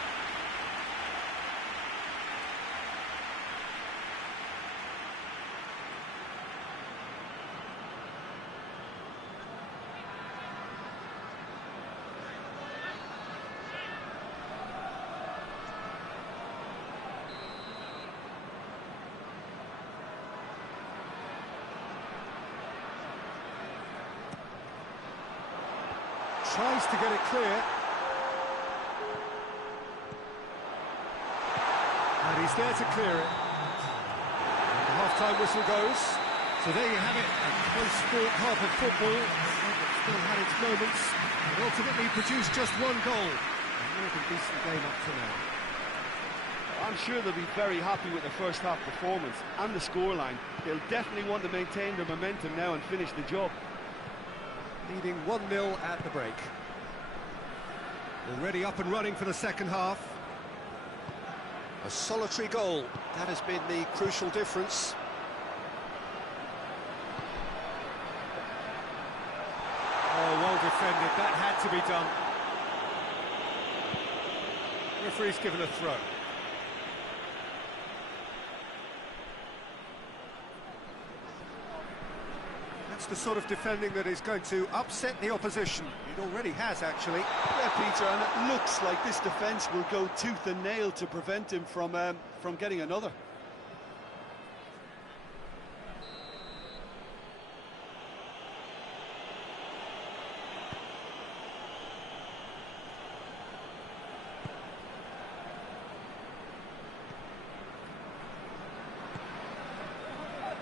Tries to get it clear. And he's there to clear it. And the half-time whistle goes. So there you have it, a close-fought half of football. It still had its moments, and ultimately produced just one goal. A more than decent game up to now. I'm sure they'll be very happy with the first half performance and the scoreline. They'll definitely want to maintain their momentum now and finish the job. Leading 1-0 at the break. Already up and running for the second half. A solitary goal, that has been the crucial difference. Oh, well defended, that had to be done. Referee's given a throw. That's the sort of defending that is going to upset the opposition. It already has, actually. Yeah, Peter, and it looks like this defence will go tooth and nail to prevent him from getting another.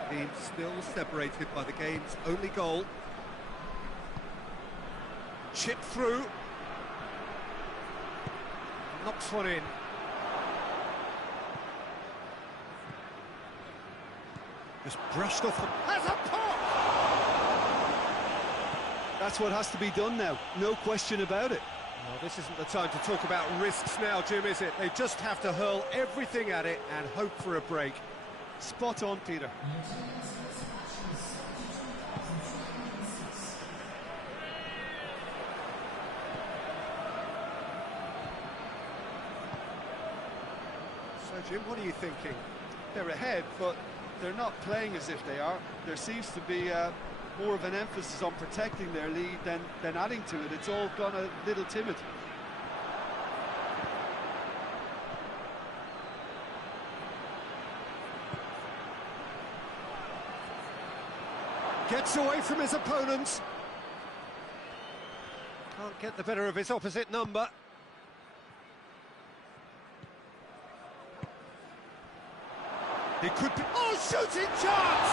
Team still separated by the game's only goal. Chip through. Knocks one in. Just brushed off the... Has a pop! That's what has to be done now, no question about it. Well, this isn't the time to talk about risks now, Jim, is it? They just have to hurl everything at it and hope for a break. Spot on, Peter. So, Jim, what are you thinking? They're ahead, but they're not playing as if they are. There seems to be more of an emphasis on protecting their lead than adding to it. It's all gone a little timid. Gets away from his opponents. Can't get the better of his opposite number. It could be... Oh, shooting chance!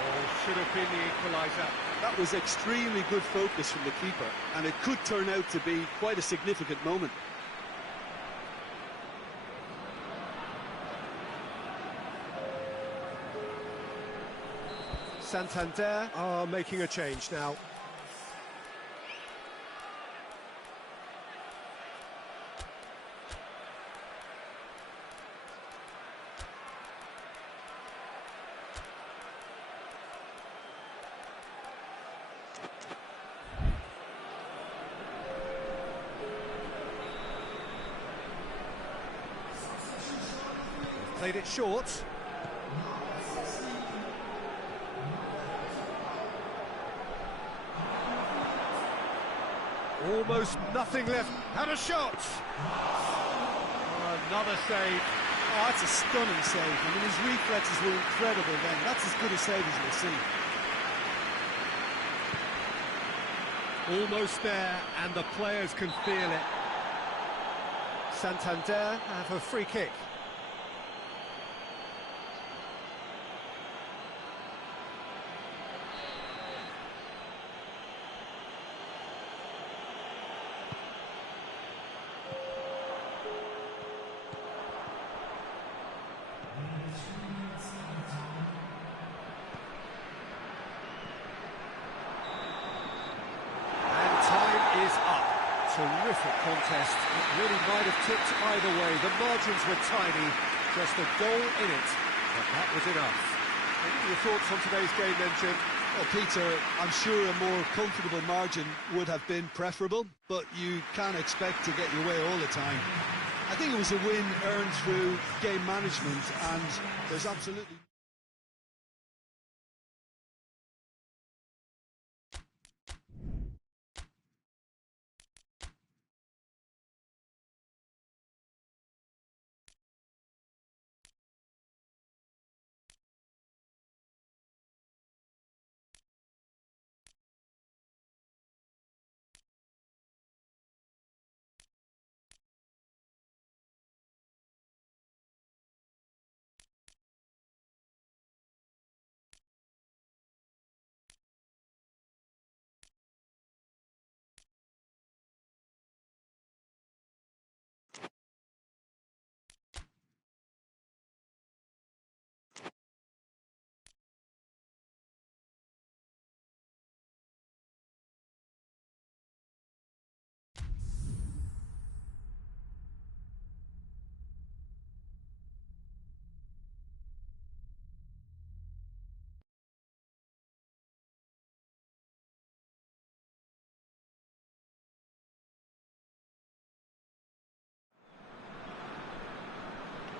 Oh, should have been the equaliser. That was extremely good focus from the keeper, and it could turn out to be quite a significant moment. Santander are making a change now. Played it short. Almost nothing left. Had a shot. Oh, another save. Oh, that's a stunning save. I mean, his reflexes were incredible then. That's as good a save as we'll see. Almost there, and the players can feel it. Santander have a free kick. Terrific contest. It really might have tipped either way. The margins were tiny, just a goal in it, but that was enough. What are your thoughts on today's game then, Tim? Well, Peter, I'm sure a more comfortable margin would have been preferable, but you can't expect to get your way all the time. I think it was a win earned through game management, and there's absolutely...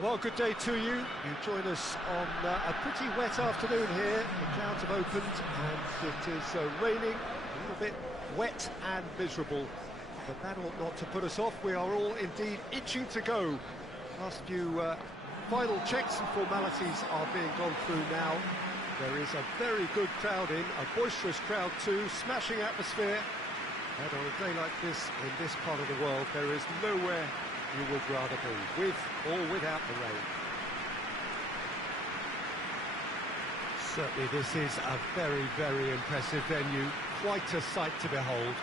Well, good day to you. You join us on a pretty wet afternoon here. The clouds have opened and it is raining, a little bit wet and miserable. But that ought not to put us off. We are all indeed itching to go. Last few final checks and formalities are being gone through now. There is a very good crowd in, a boisterous crowd too, smashing atmosphere. And on a day like this, in this part of the world, there is nowhere you would rather be, with or without the rain. Certainly this is a very, very impressive venue, quite a sight to behold.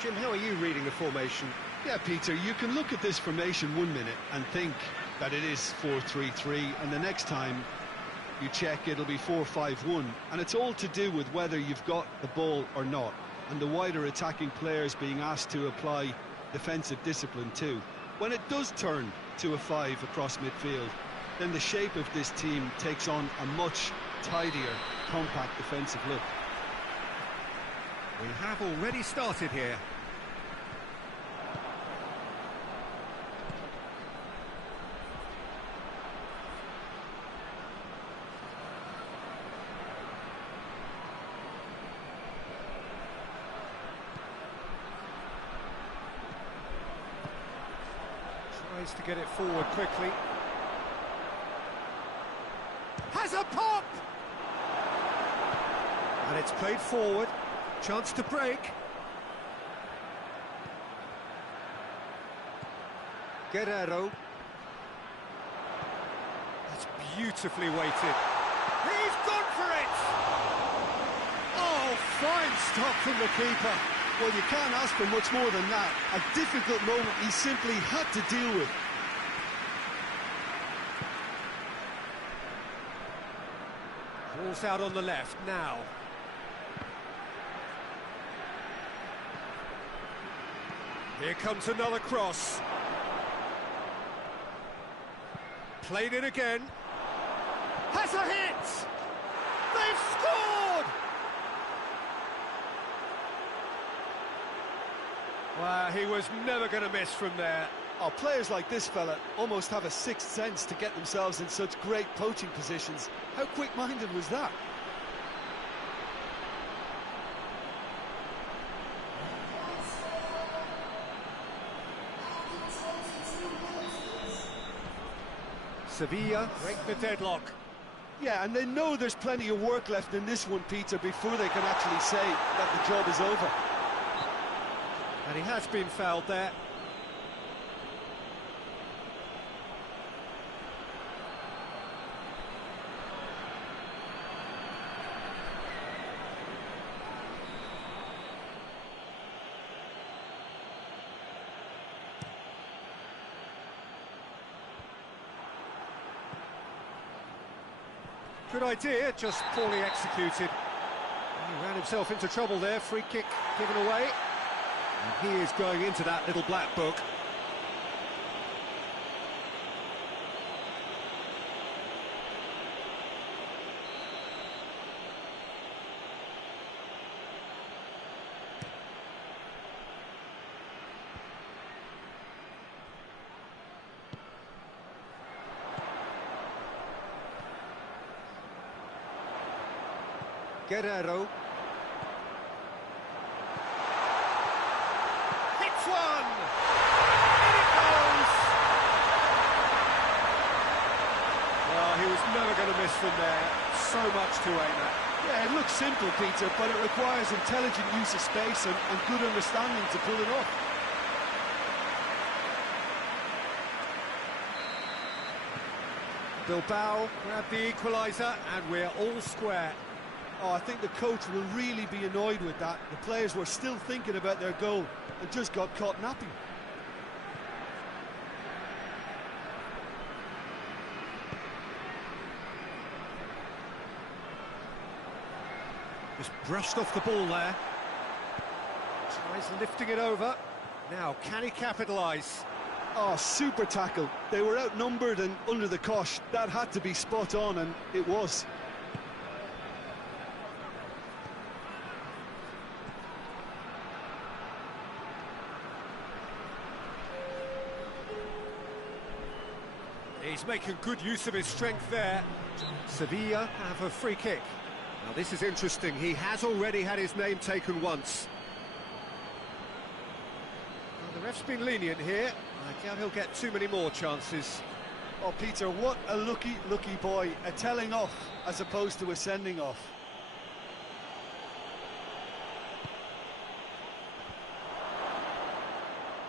Jim, how are you reading the formation? Yeah, Peter, you can look at this formation 1 minute and think that it is 4-3-3, and the next time you check it'll be 4-5-1, and it's all to do with whether you've got the ball or not, and the wider attacking players being asked to apply defensive discipline too. When it does turn to a 5 across midfield, then the shape of this team takes on a much tidier, compact defensive look. We have already started here. Tries to get it forward quickly. Has a pop! And it's played forward. Chance to break. Guerrero. That's beautifully weighted. He's gone for it! Oh, fine stop from the keeper. Well, you can't ask for much more than that. A difficult moment he simply had to deal with. Ball's out on the left now. Here comes another cross. Played in again. Has a hit! They've scored! Well, he was never going to miss from there. Oh, players like this fella almost have a sixth sense to get themselves in such great poaching positions. How quick-minded was that? Sevilla break the deadlock. Yeah, and they know there's plenty of work left in this one, Peter, before they can actually say that the job is over. And he has been fouled there. Good idea, just poorly executed. He ran himself into trouble there, free kick given away. And he is going into that little black book. Guerrero. Hits one! In it goes! Well, he was never going to miss from there. So much to aim at. Yeah, it looks simple, Peter, but it requires intelligent use of space and good understanding to pull it off. Bilbao grabbed the equaliser, and we're all square. Oh, I think the coach will really be annoyed with that. The players were still thinking about their goal and just got caught napping. Just brushed off the ball there. Tries lifting it over. Now, can he capitalise? Oh, super tackle. They were outnumbered and under the cosh. That had to be spot on, and it was. He's making good use of his strength there. Sevilla have a free kick. Now this is interesting. He has already had his name taken once. Well, the ref's been lenient here. I doubt he'll get too many more chances. Oh, Peter, what a lucky boy. A telling off as opposed to a sending off.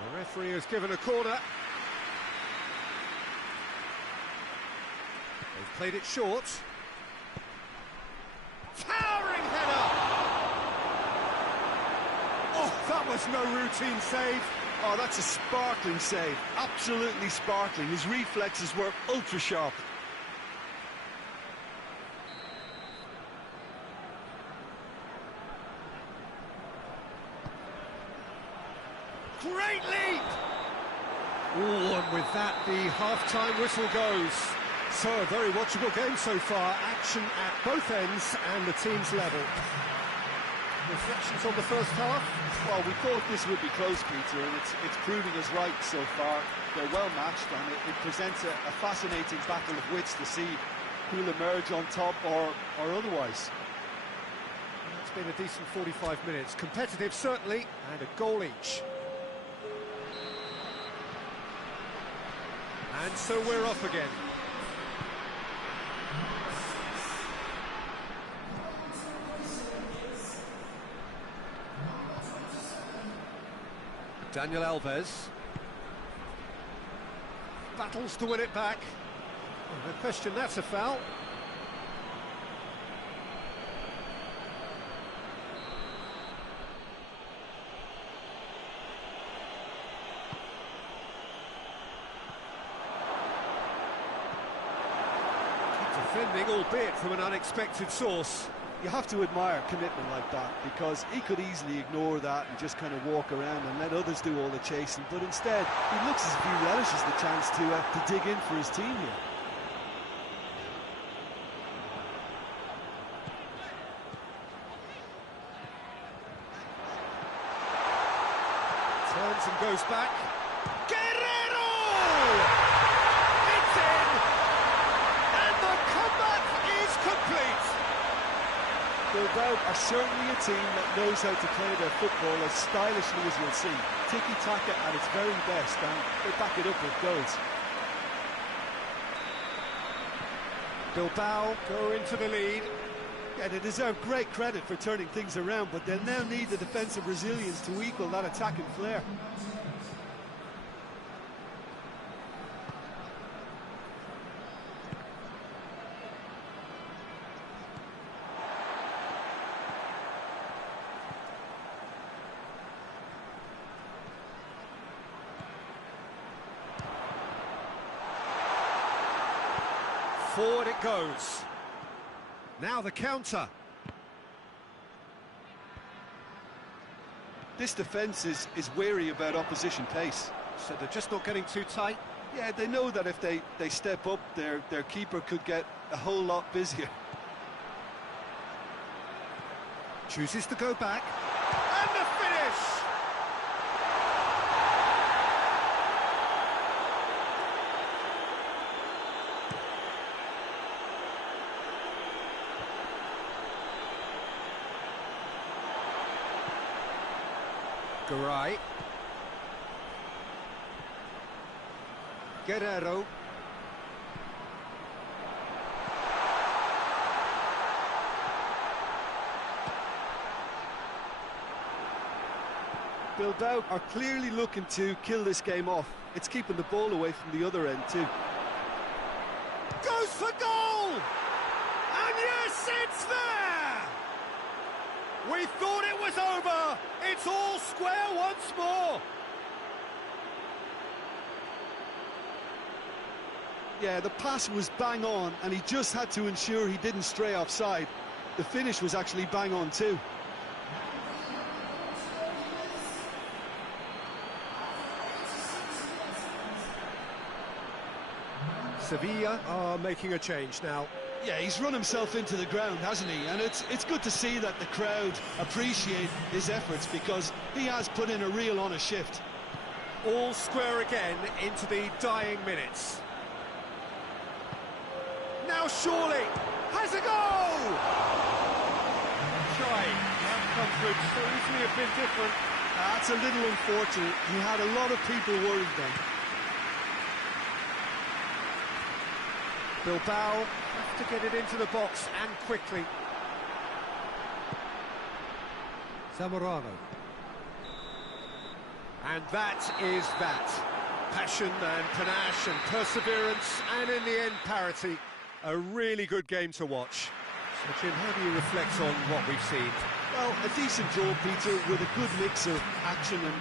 The referee has given a corner. They've played it short. Towering header! Oh, that was no routine save. Oh, that's a sparkling save. Absolutely sparkling. His reflexes were ultra sharp. Great lead! Oh, and with that, the half-time whistle goes. So, a very watchable game so far. Action at both ends and the team's level. Reflections on the first half? Well, we thought this would be close, Peter, and it's proving us right so far. They're well matched, and it presents a fascinating battle of wits to see who'll emerge on top or otherwise. It's been a decent 45 minutes. Competitive, certainly, and a goal each. And so we're off again. Daniel Alves battles to win it back. Oh, no question, that's a foul. Keep defending, albeit from an unexpected source. You have to admire commitment like that, because he could easily ignore that and just kind of walk around and let others do all the chasing, but instead he looks as if he relishes the chance to dig in for his team here. Turns and goes back. Guerrero! It's in! And the comeback is complete! Bilbao are certainly a team that knows how to play their football as stylishly as you'll see. Tiki-taka at its very best, and they back it up with goals. Bilbao go into the lead. Yeah, they deserve great credit for turning things around, but they'll now need the defensive resilience to equal that attacking flair. Forward it goes. Now the counter. This defence is wary about opposition pace. So they're just not getting too tight. Yeah, they know that if they step up, their keeper could get a whole lot busier. Chooses to go back. And the finish! Garay. Guerrero. Bilbao are clearly looking to kill this game off. It's keeping the ball away from the other end too. Goes for goal! And yes, it's there! We thought it was over. It's all square once more. Yeah, the pass was bang on, and he just had to ensure he didn't stray offside. The finish was actually bang on too. Sevilla are making a change now. Yeah, he's run himself into the ground, hasn't he? And it's good to see that the crowd appreciate his efforts, because he has put in a real honest shift. All square again into the dying minutes. Now surely has a goal! Trying, the outcome could so easily have been different. That's a little unfortunate. He had a lot of people worried then. Bilbao have to get it into the box, and quickly. Zamorano. And that is that. Passion and panache and perseverance, and in the end, parity. A really good game to watch. So, Jim, how do you reflect on what we've seen? Well, a decent draw, Peter, with a good mix of action and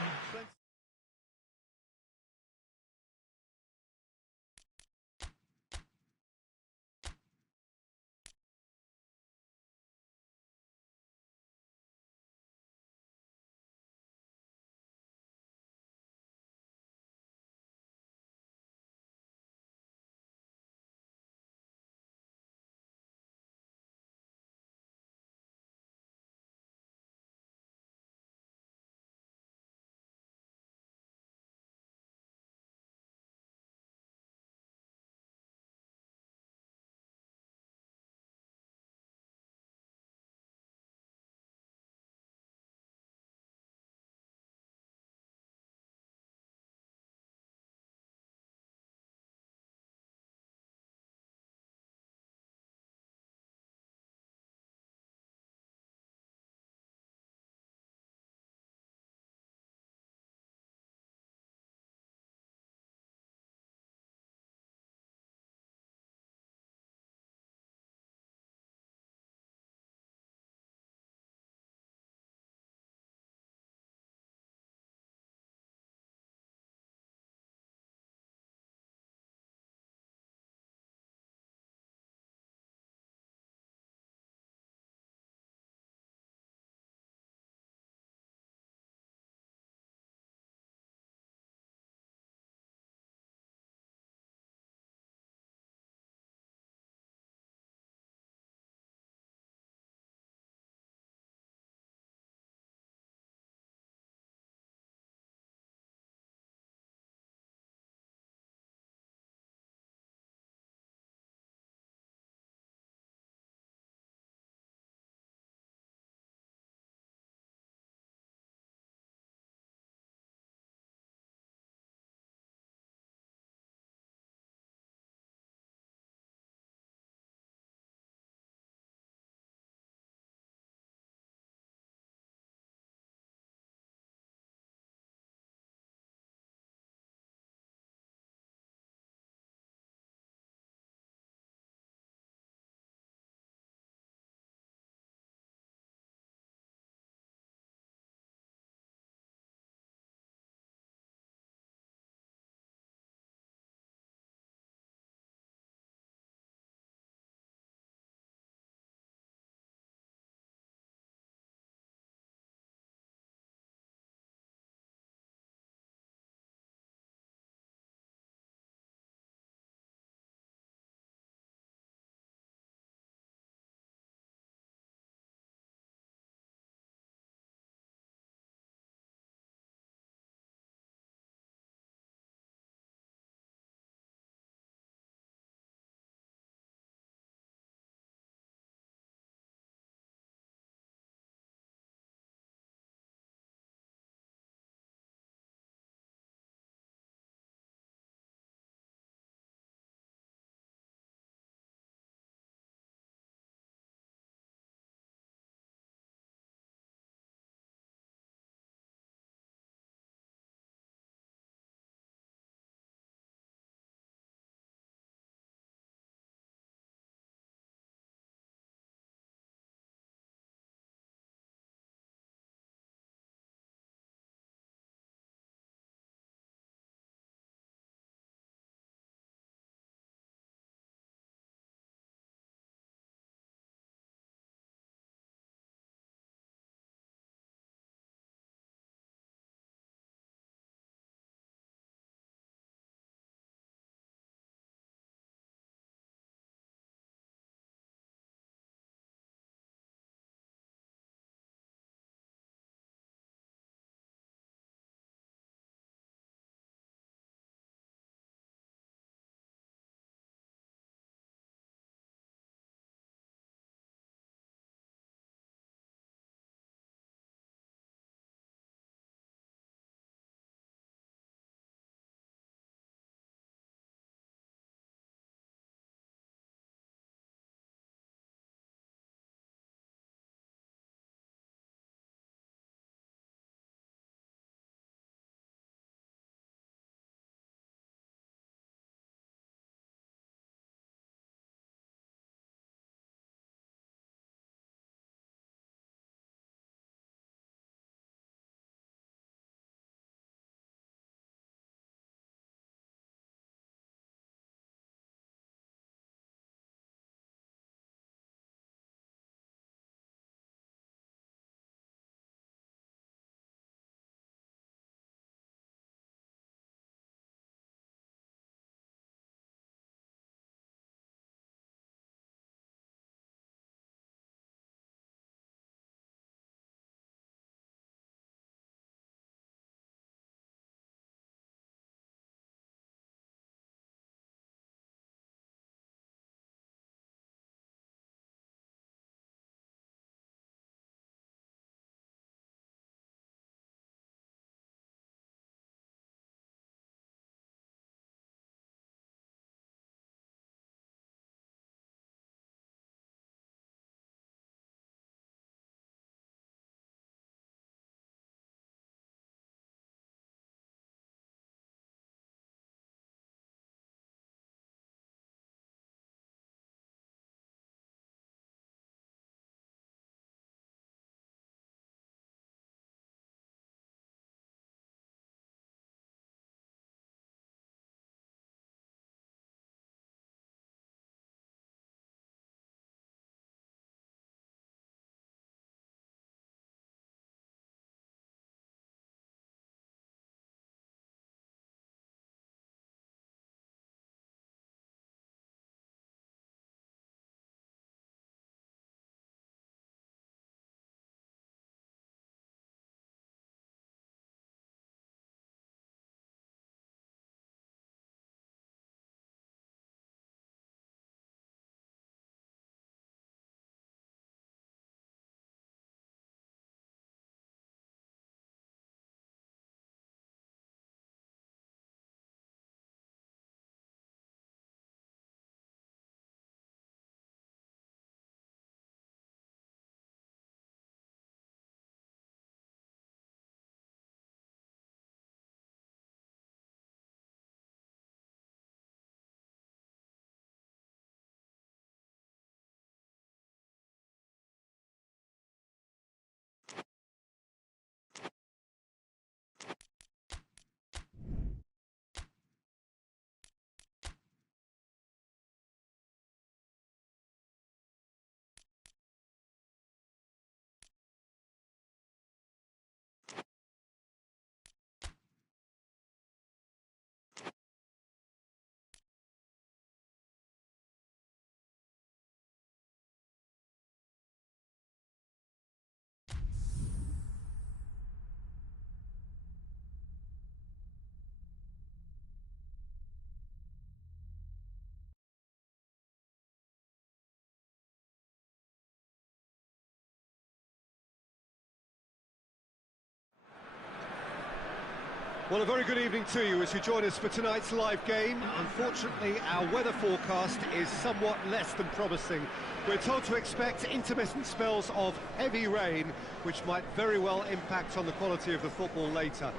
Well, a very good evening to you as you join us for tonight's live game. Unfortunately, our weather forecast is somewhat less than promising. We're told to expect intermittent spells of heavy rain, which might very well impact on the quality of the football later.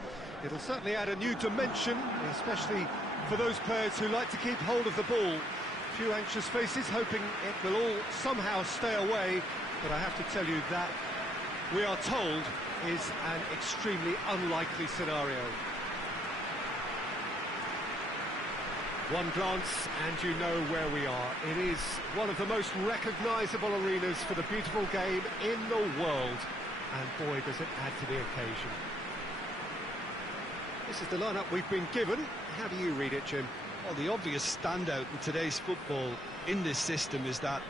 It'll certainly add a new dimension, especially for those players who like to keep hold of the ball. A few anxious faces hoping it will all somehow stay away, but I have to tell you that we are told is an extremely unlikely scenario. One glance and you know where we are. It is one of the most recognisable arenas for the beautiful game in the world. And boy, does it add to the occasion. This is the lineup we've been given. How do you read it, Jim? Well, the obvious standout in today's football in this system is that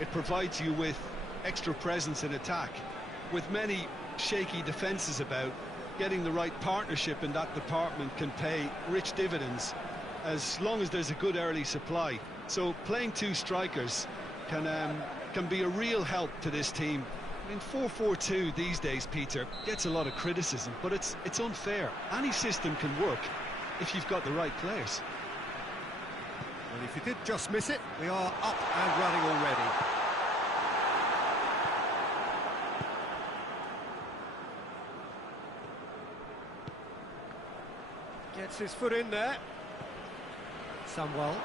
it provides you with extra presence in attack. With many shaky defences about, getting the right partnership in that department can pay rich dividends, as long as there's a good early supply. So playing two strikers can be a real help to this team. I mean, 4-4-2 these days, Peter, gets a lot of criticism, but it's unfair. Any system can work if you've got the right players. Well, if you did just miss it, we are up and running already. Gets his foot in there. Somewell.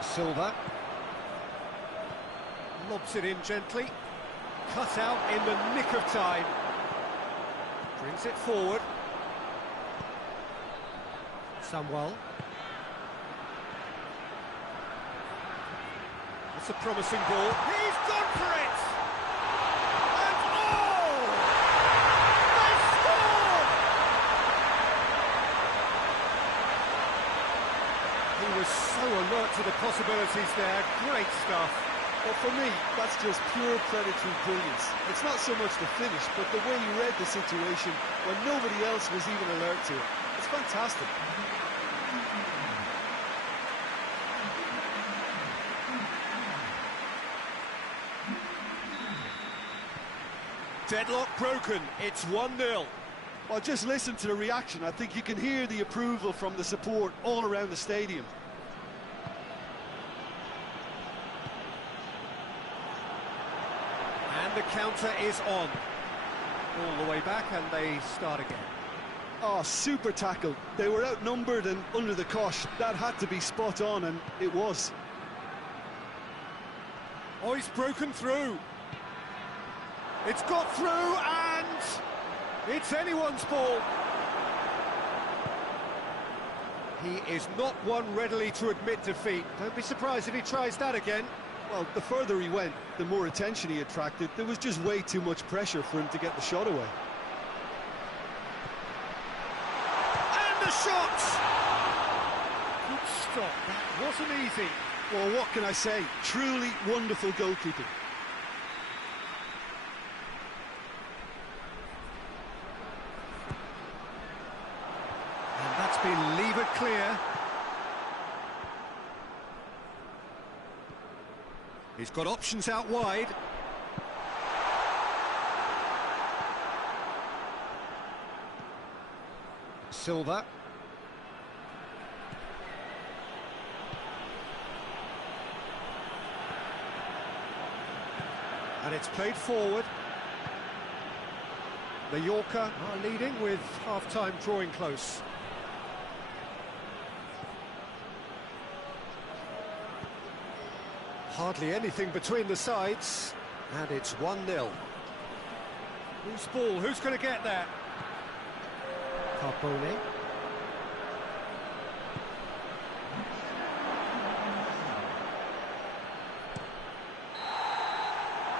Silva. Lobs it in gently. Cut out in the nick of time. Brings it forward. Somewell. It's a promising ball. He's gone for it! And oh! They scored! He was so alert to the possibilities there. Great stuff. Well, for me, that's just pure predatory brilliance. It's not so much the finish, but the way he read the situation when nobody else was even alert to it. It's fantastic. Deadlock broken, it's 1-0. Well, just listen to the reaction. I think you can hear the approval from the support all around the stadium. And the counter is on. All the way back and they start again. Oh, super tackle. They were outnumbered and under the cosh. That had to be spot on, and it was. Oh, he's broken through. It's got through, and it's anyone's ball. He is not one readily to admit defeat. Don't be surprised if he tries that again. Well, the further he went, the more attention he attracted. There was just way too much pressure for him to get the shot away. And the shot! Good stop, that wasn't easy. Well, what can I say? Truly wonderful goalkeeping. And that's been levered clear. He's got options out wide. Silva. And it's played forward. The Yorker are leading with half-time drawing close. Hardly anything between the sides, and it's 1-0. Whose ball? Who's going to get there? Carbone.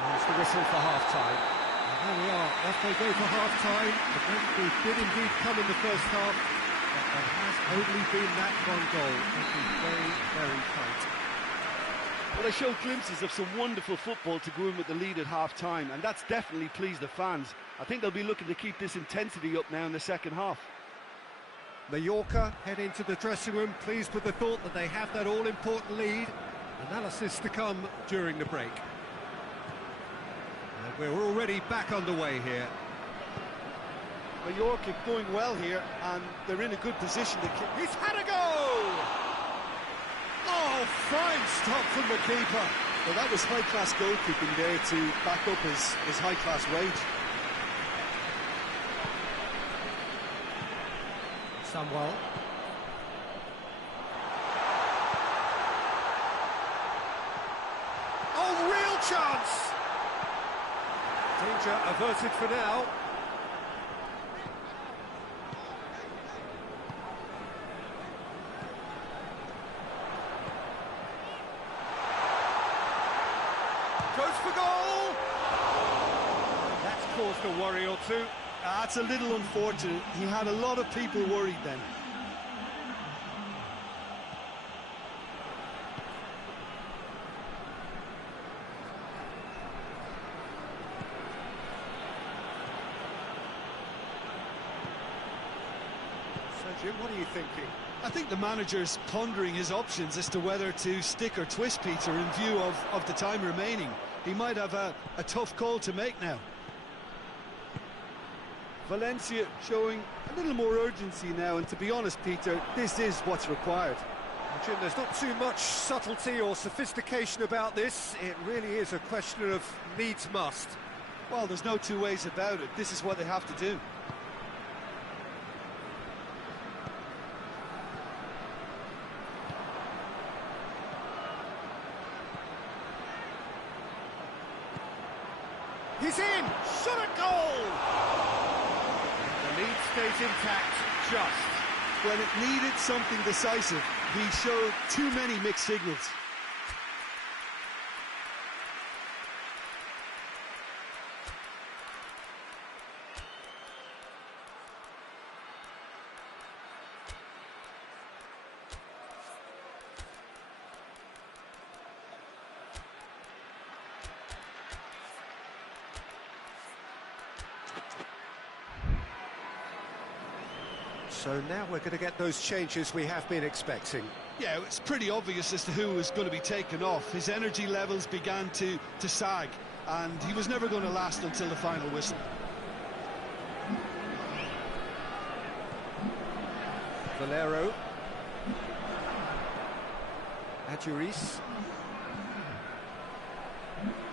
There's the whistle for half-time. And there we are, off they go for half-time. The breakthrough did indeed come in the first half, but there has only been that one goal. It is very, very tight. Well, they showed glimpses of some wonderful football to go in with the lead at half-time, and that's definitely pleased the fans. I think they'll be looking to keep this intensity up now in the second half. Mallorca head into the dressing room, pleased with the thought that they have that all-important lead. Analysis to come during the break. And we're already back underway here. Mallorca going well here, and they're in a good position to kick. He's had a go! Oh, fine stop from the keeper. Well, that was high-class goalkeeping there to back up his high-class wage. Samuel. Oh, real chance! Danger averted for now. Goes for goal! That's caused a worry or two. That's a little unfortunate. He had a lot of people worried then. So, Jim, what are you thinking? I think the manager's pondering his options as to whether to stick or twist Peter in view of the time remaining. He might have a tough call to make now. Valencia showing a little more urgency now, and to be honest, Peter, this is what's required. Jim, there's not too much subtlety or sophistication about this. It really is a question of needs must. Well, there's no two ways about it. This is what they have to do. He's in! Shot at goal! The lead stays intact, just. When it needed something decisive, he showed too many mixed signals. So now we're going to get those changes we have been expecting. Yeah, it's pretty obvious as to who was going to be taken off. His energy levels began to sag, and he was never going to last until the final whistle. Valero. Adjuris.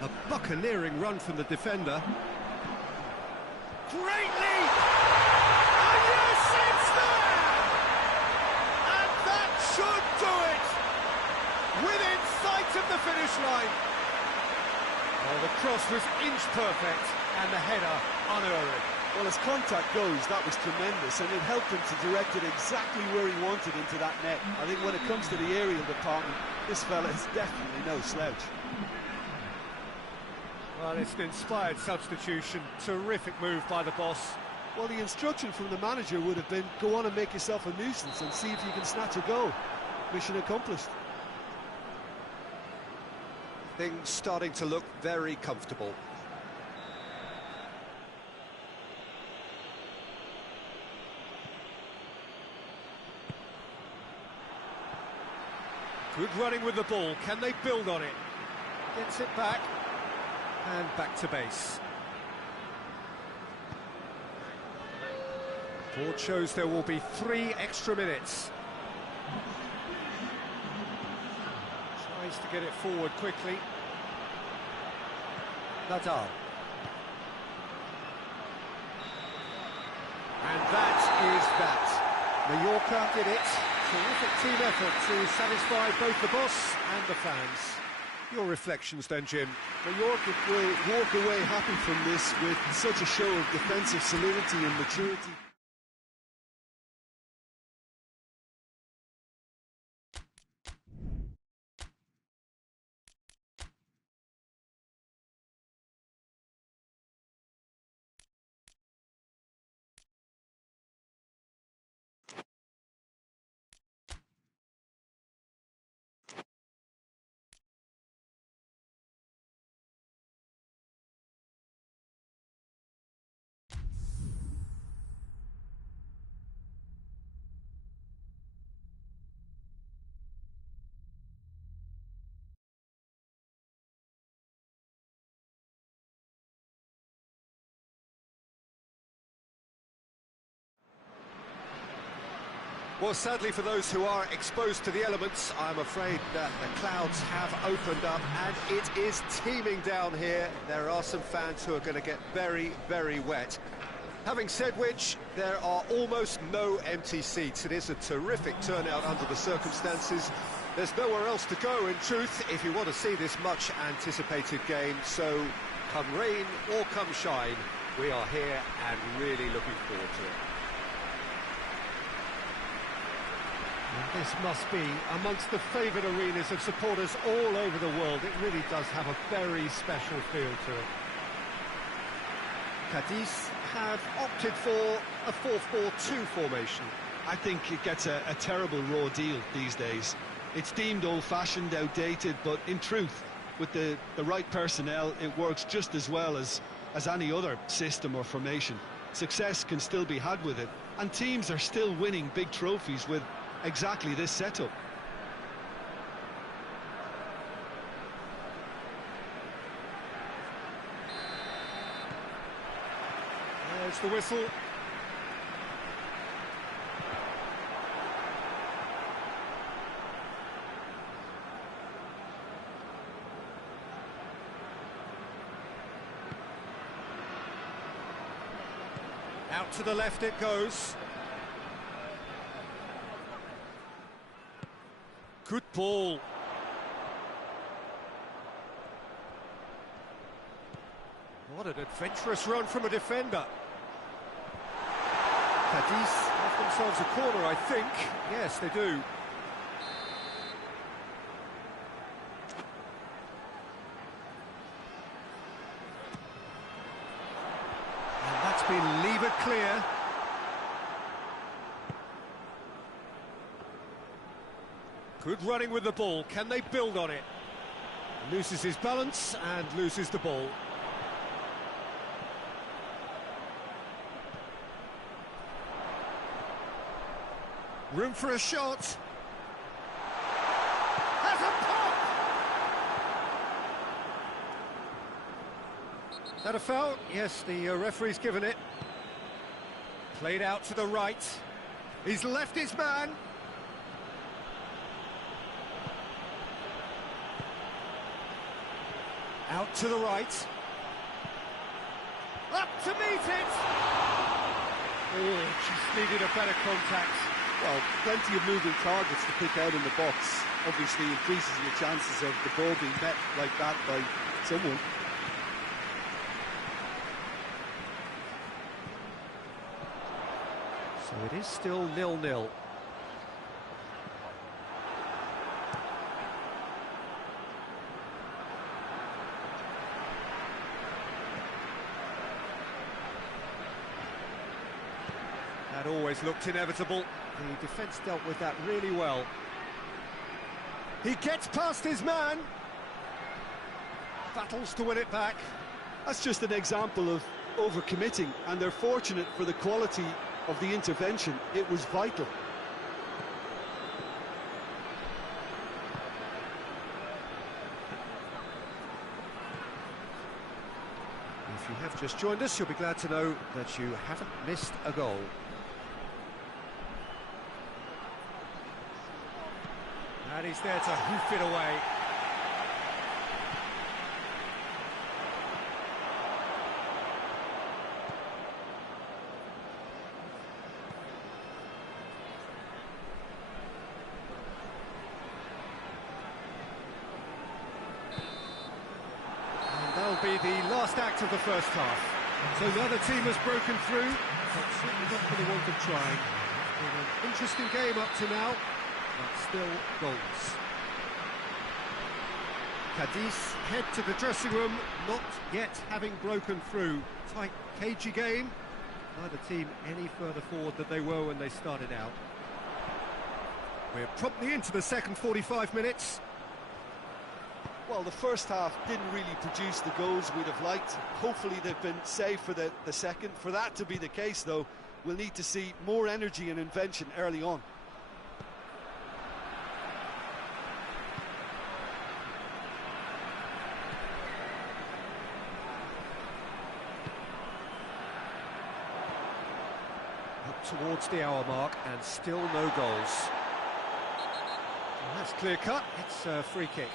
A buccaneering run from the defender. Great lead! And yes, it's there! And that should do it! Within sight of the finish line. Oh, the cross was inch perfect, and the header unerring. Well, as contact goes, that was tremendous, and it helped him to direct it exactly where he wanted into that net. I think when it comes to the aerial department, this fella is definitely no slouch. Well, it's an inspired substitution. Terrific move by the boss. Well, the instruction from the manager would have been, go on and make yourself a nuisance and see if you can snatch a goal. Mission accomplished. Things starting to look very comfortable. Good running with the ball. Can they build on it? Gets it back. And back to base. Board shows there will be 3 extra minutes. Tries to get it forward quickly. Nadal. And that is that. Mallorca did it. Terrific team effort to satisfy both the boss and the fans. Your reflections then, Jim? Mallorca will walk away happy from this with such a show of defensive solidity and maturity. Well, sadly for those who are exposed to the elements, I'm afraid that the clouds have opened up and it is teeming down here. There are some fans who are going to get very, very wet. Having said which, there are almost no empty seats. It is a terrific turnout under the circumstances. There's nowhere else to go, in truth, if you want to see this much-anticipated game. So, come rain or come shine, we are here and really looking forward to it. And this must be amongst the favoured arenas of supporters all over the world. It really does have a very special feel to it. CADIZ have opted for a 4-4-2 formation. I think it gets a terrible raw deal these days. It's deemed old-fashioned, outdated, but in truth, with the right personnel, it works just as well as any other system or formation. Success can still be had with it, and teams are still winning big trophies with exactly this setup. There's the whistle. Out to the left it goes. Good ball. What an adventurous run from a defender. CADIZ have themselves a corner, I think. Yes, they do. And that's been levered clear. Good running with the ball. Can they build on it? Loses his balance and loses the ball. Room for a shot. Has a pop! Is that a foul? Yes, the referee's given it. Played out to the right. He's left his man. Out to the right. Up to meet it! Oh, just needed a better contact. Well, plenty of moving targets to pick out in the box. Obviously increases your chances of the ball being met like that by someone. So it is still 0-0. That always looked inevitable. The defence dealt with that really well. He gets past his man. Battles to win it back. That's just an example of overcommitting, and they're fortunate for the quality of the intervention. It was vital. If you have just joined us, you'll be glad to know that you haven't missed a goal. And he's there to hoof it away. And that'll be the last act of the first half. So neither team has broken through, but certainly not for the want of trying. It's been an interesting game up to now, but still goals. CADIZ head to the dressing room, not yet having broken through. Tight, cagey game. Neither team any further forward than they were when they started out. We're promptly into the second 45 minutes. Well, the first half didn't really produce the goals we'd have liked. Hopefully they've been saved for the second. For that to be the case, though, we'll need to see more energy and invention early on. towards the hour mark and still no goals. Well, that's clear cut. It's a free kick.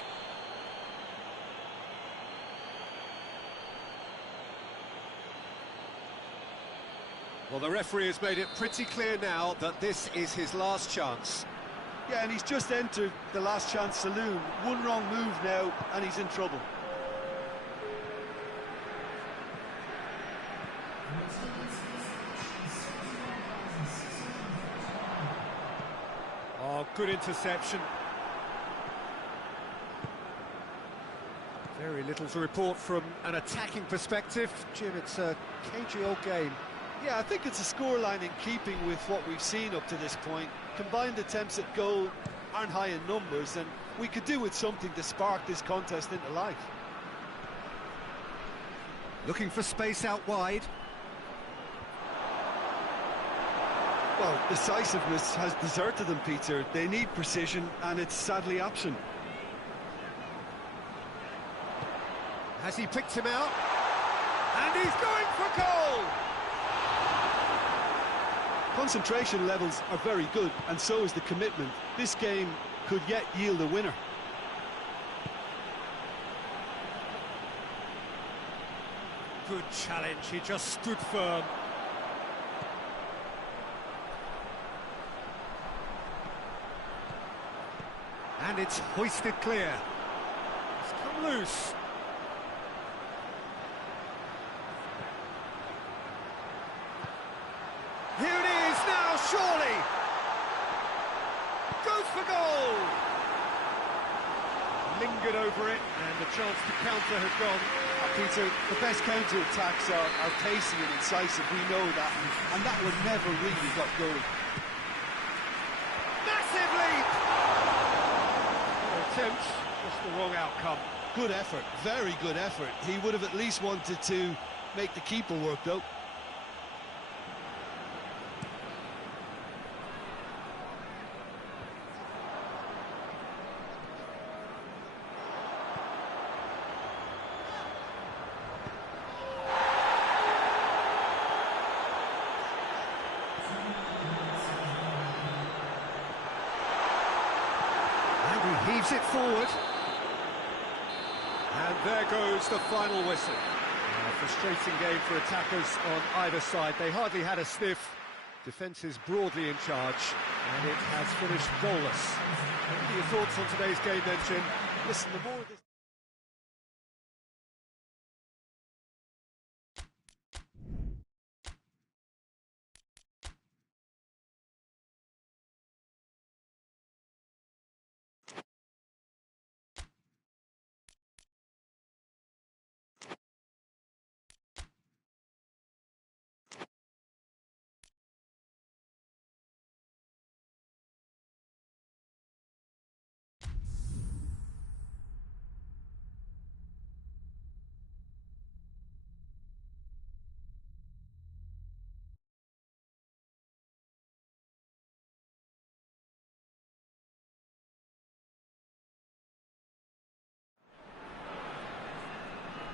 Well, the referee has made it pretty clear now that this is his last chance. Yeah, and he's just entered the last chance saloon. One wrong move now, and he's in trouble. Oh, good interception. Very little to report from an attacking perspective. Jim, it's a cagey old game. Yeah, I think it's a scoreline in keeping with what we've seen up to this point. Combined attempts at goal aren't high in numbers, and we could do with something to spark this contest into life. Looking for space out wide. Well, decisiveness has deserted them, Peter. They need precision, and it's sadly absent. Has he picked him out? And he's going for goal! Concentration levels are very good, and so is the commitment. This game could yet yield a winner. Good challenge, he just stood firm. And it's hoisted clear. It's come loose. Here it is now, surely! Goes for goal! Lingered over it, and the chance to counter has gone. Peter, the best counter-attacks are pacey and incisive, we know that, and that one never really got going. Massive leap! Attempt, just the wrong outcome. Good effort, very good effort. He would have at least wanted to make the keeper work, though. Heaves it forward. And there goes the final whistle. A frustrating game for attackers on either side. They hardly had a sniff. Defence is broadly in charge, and it has finished goalless. What are your thoughts on today's game then, Jim? Listen, the more this...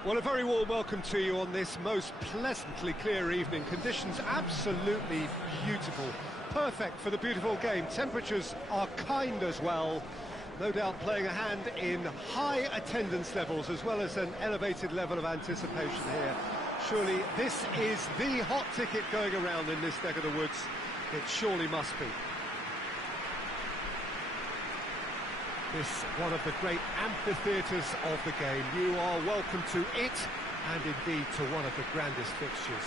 Well, a very warm welcome to you on this most pleasantly clear evening. Conditions absolutely beautiful. Perfect for the beautiful game. Temperatures are kind as well. No doubt playing a hand in high attendance levels as well as an elevated level of anticipation here. Surely this is the hot ticket going around in this neck of the woods. It surely must be. This one of the great amphitheatres of the game. You are welcome to it, and indeed to one of the grandest fixtures.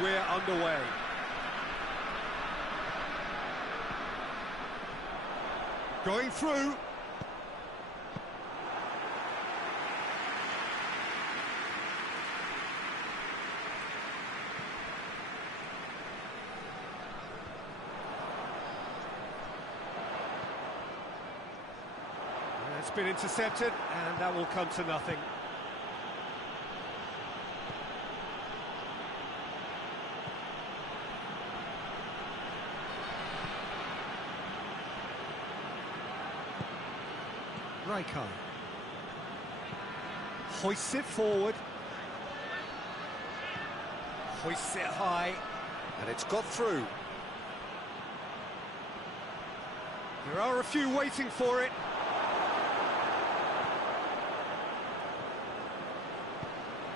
We're underway. going through. It's been intercepted, and that will come to nothing. Raikkonen hoists it forward, hoists it high, and it's got through. There are a few waiting for it.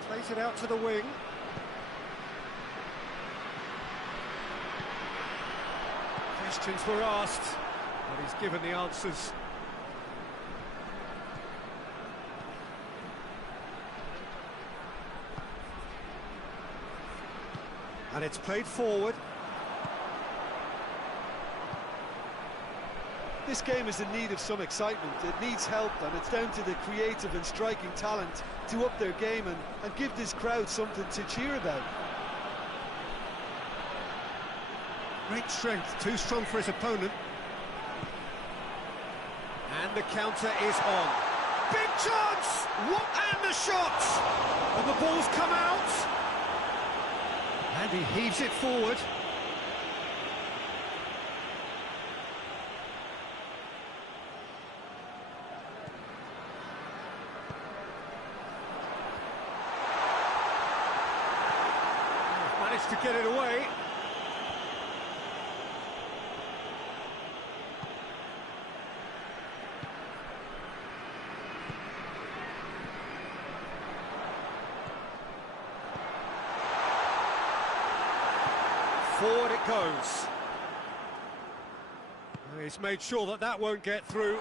Plays it out to the wing. Questions were asked, but he's given the answers. And it's played forward. This game is in need of some excitement. It needs help, and it's down to the creative and striking talent to up their game and give this crowd something to cheer about. Great strength, too strong for his opponent. And the counter is on. Big chance! What? And the shot! And the ball's come out. And he heaves it forward. Managed to get it away. Forward it goes. He's made sure that that won't get through.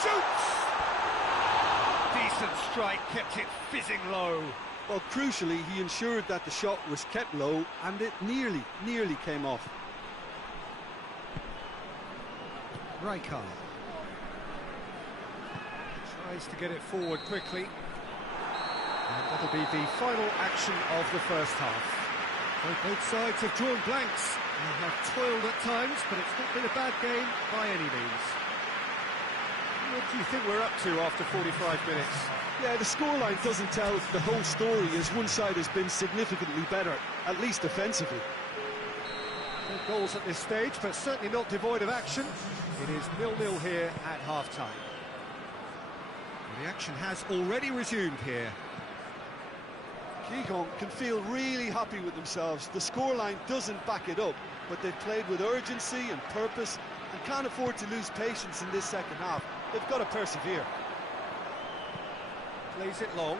Shoots! Decent strike, kept it fizzing low. Well, crucially, he ensured that the shot was kept low, and it nearly came off. Raikkonen tries to get it forward quickly. And that'll be the final action of the first half. Both sides have drawn blanks. They have toiled at times, but it's not been a bad game by any means. What do you think we're up to after 45 minutes? Yeah, the scoreline doesn't tell the whole story, as one side has been significantly better, at least offensively. No goals at this stage, but certainly not devoid of action. It is 0-0 here at half-time. The action has already resumed here. GIJÓN can feel really happy with themselves. The scoreline doesn't back it up, but they've played with urgency and purpose and can't afford to lose patience in this second half. They've got to persevere. Plays it long.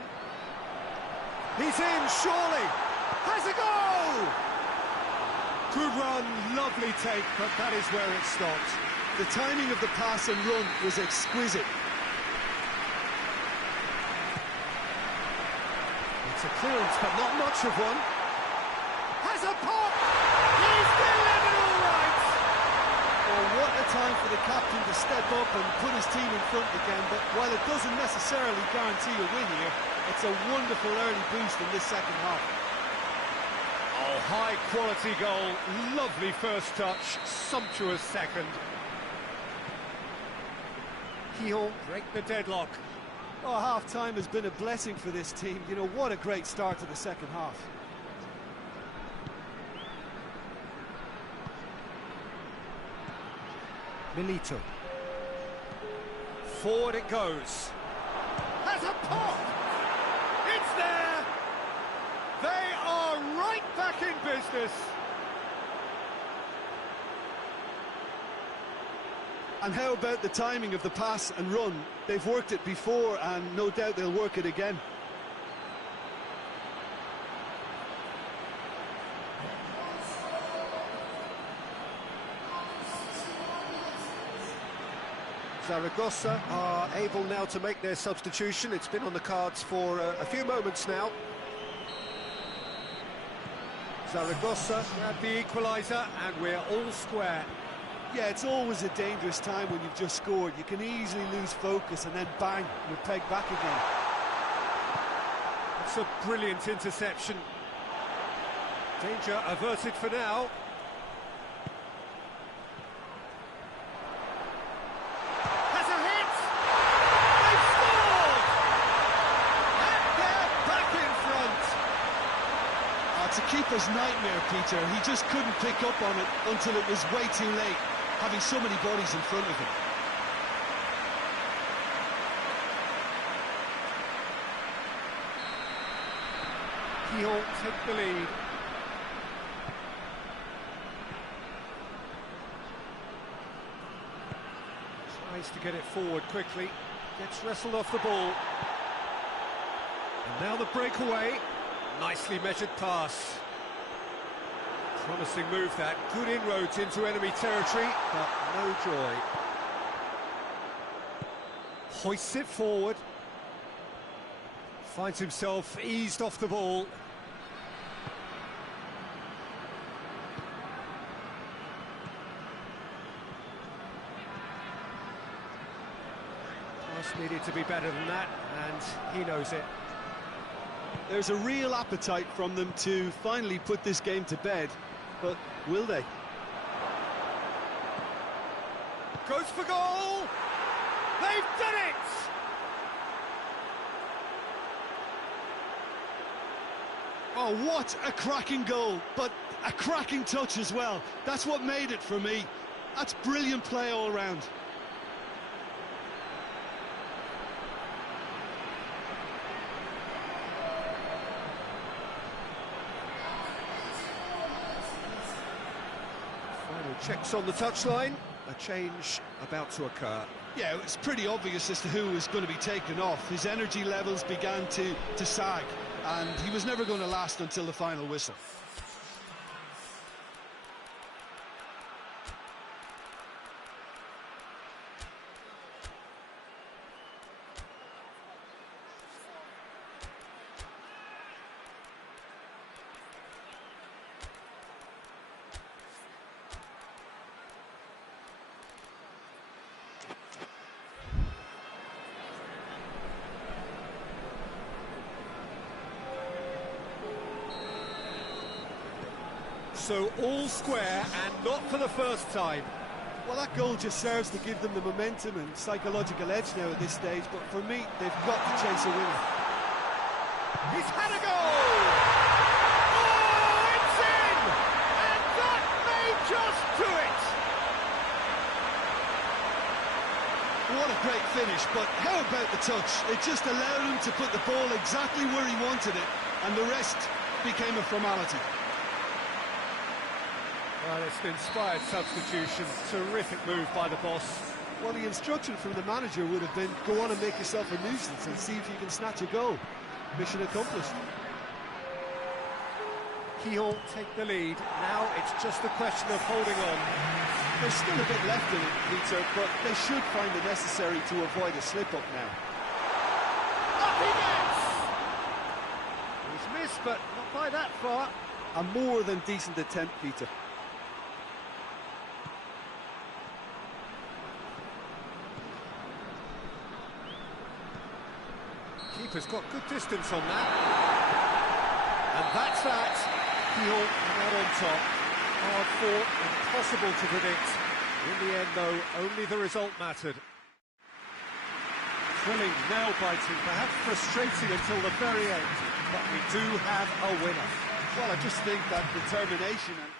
He's in, surely! Has a goal! Good run, lovely take, but that is where it stopped. The timing of the pass and run was exquisite. It's a clearance, but not much of one. Has a pop! He's delivered all right! Well, what a time for the captain to step up and put his team in front again, but while it doesn't necessarily guarantee a win here, it's a wonderful early boost in this second half. Oh, high-quality goal, lovely first touch, sumptuous second. GIJÓN break the deadlock. Oh, half-time has been a blessing for this team. You know, what a great start to the second half. Milito. Forward it goes. Has a pop! It's there! They are right back in business. And how about the timing of the pass and run? They've worked it before, and no doubt they'll work it again. Zaragoza are able now to make their substitution. It's been on the cards for a few moments now. Zaragoza had the equaliser, and we're all square. Yeah, it's always a dangerous time when you've just scored. You can easily lose focus and then bang, you're pegged back again. It's a brilliant interception. Danger averted for now. Has a hit! They've scored! And they're back in front. It's a keeper's nightmare, Peter. He just couldn't pick up on it until it was way too late, having so many bodies in front of him. GIJÓN take the lead. Tries to get it forward quickly, gets wrestled off the ball. And now the breakaway, nicely measured pass. Promising move that, good inroads into enemy territory, but no joy. Hoists it forward. Finds himself eased off the ball. Pass needed to be better than that, and he knows it. There's a real appetite from them to finally put this game to bed, but will they? Goes for goal! They've done it! Oh, what a cracking goal, but a cracking touch as well. That's what made it for me. That's brilliant play all round. Final checks on the touchline. A change about to occur. Yeah, it's pretty obvious as to who was going to be taken off. His energy levels began to sag, and he was never going to last until the final whistle. So all square, and not for the first time. Well, that goal just serves to give them the momentum and psychological edge now at this stage, but for me, they've got to chase a winner. He's had a goal! Oh, it's in! And that may just do it! What a great finish, but how about the touch? It just allowed him to put the ball exactly where he wanted it, and the rest became a formality. Well, it's an inspired substitution. Terrific move by the boss. Well, the instruction from the manager would have been, go on and make yourself a nuisance and see if you can snatch a goal. Mission accomplished. GIJÓN take the lead. Now it's just a question of holding on. There's still a bit left in it, Peter, but they should find it necessary to avoid a slip-up now. Up he gets! He's missed, but not by that far. A more than decent attempt, Peter. Keeper's got good distance on that. And that's that. GIJÓN out on top. Hard fought, impossible to predict. In the end, though, only the result mattered. Thrilling, nail-biting, perhaps frustrating until the very end. But we do have a winner. Well, I just think that determination and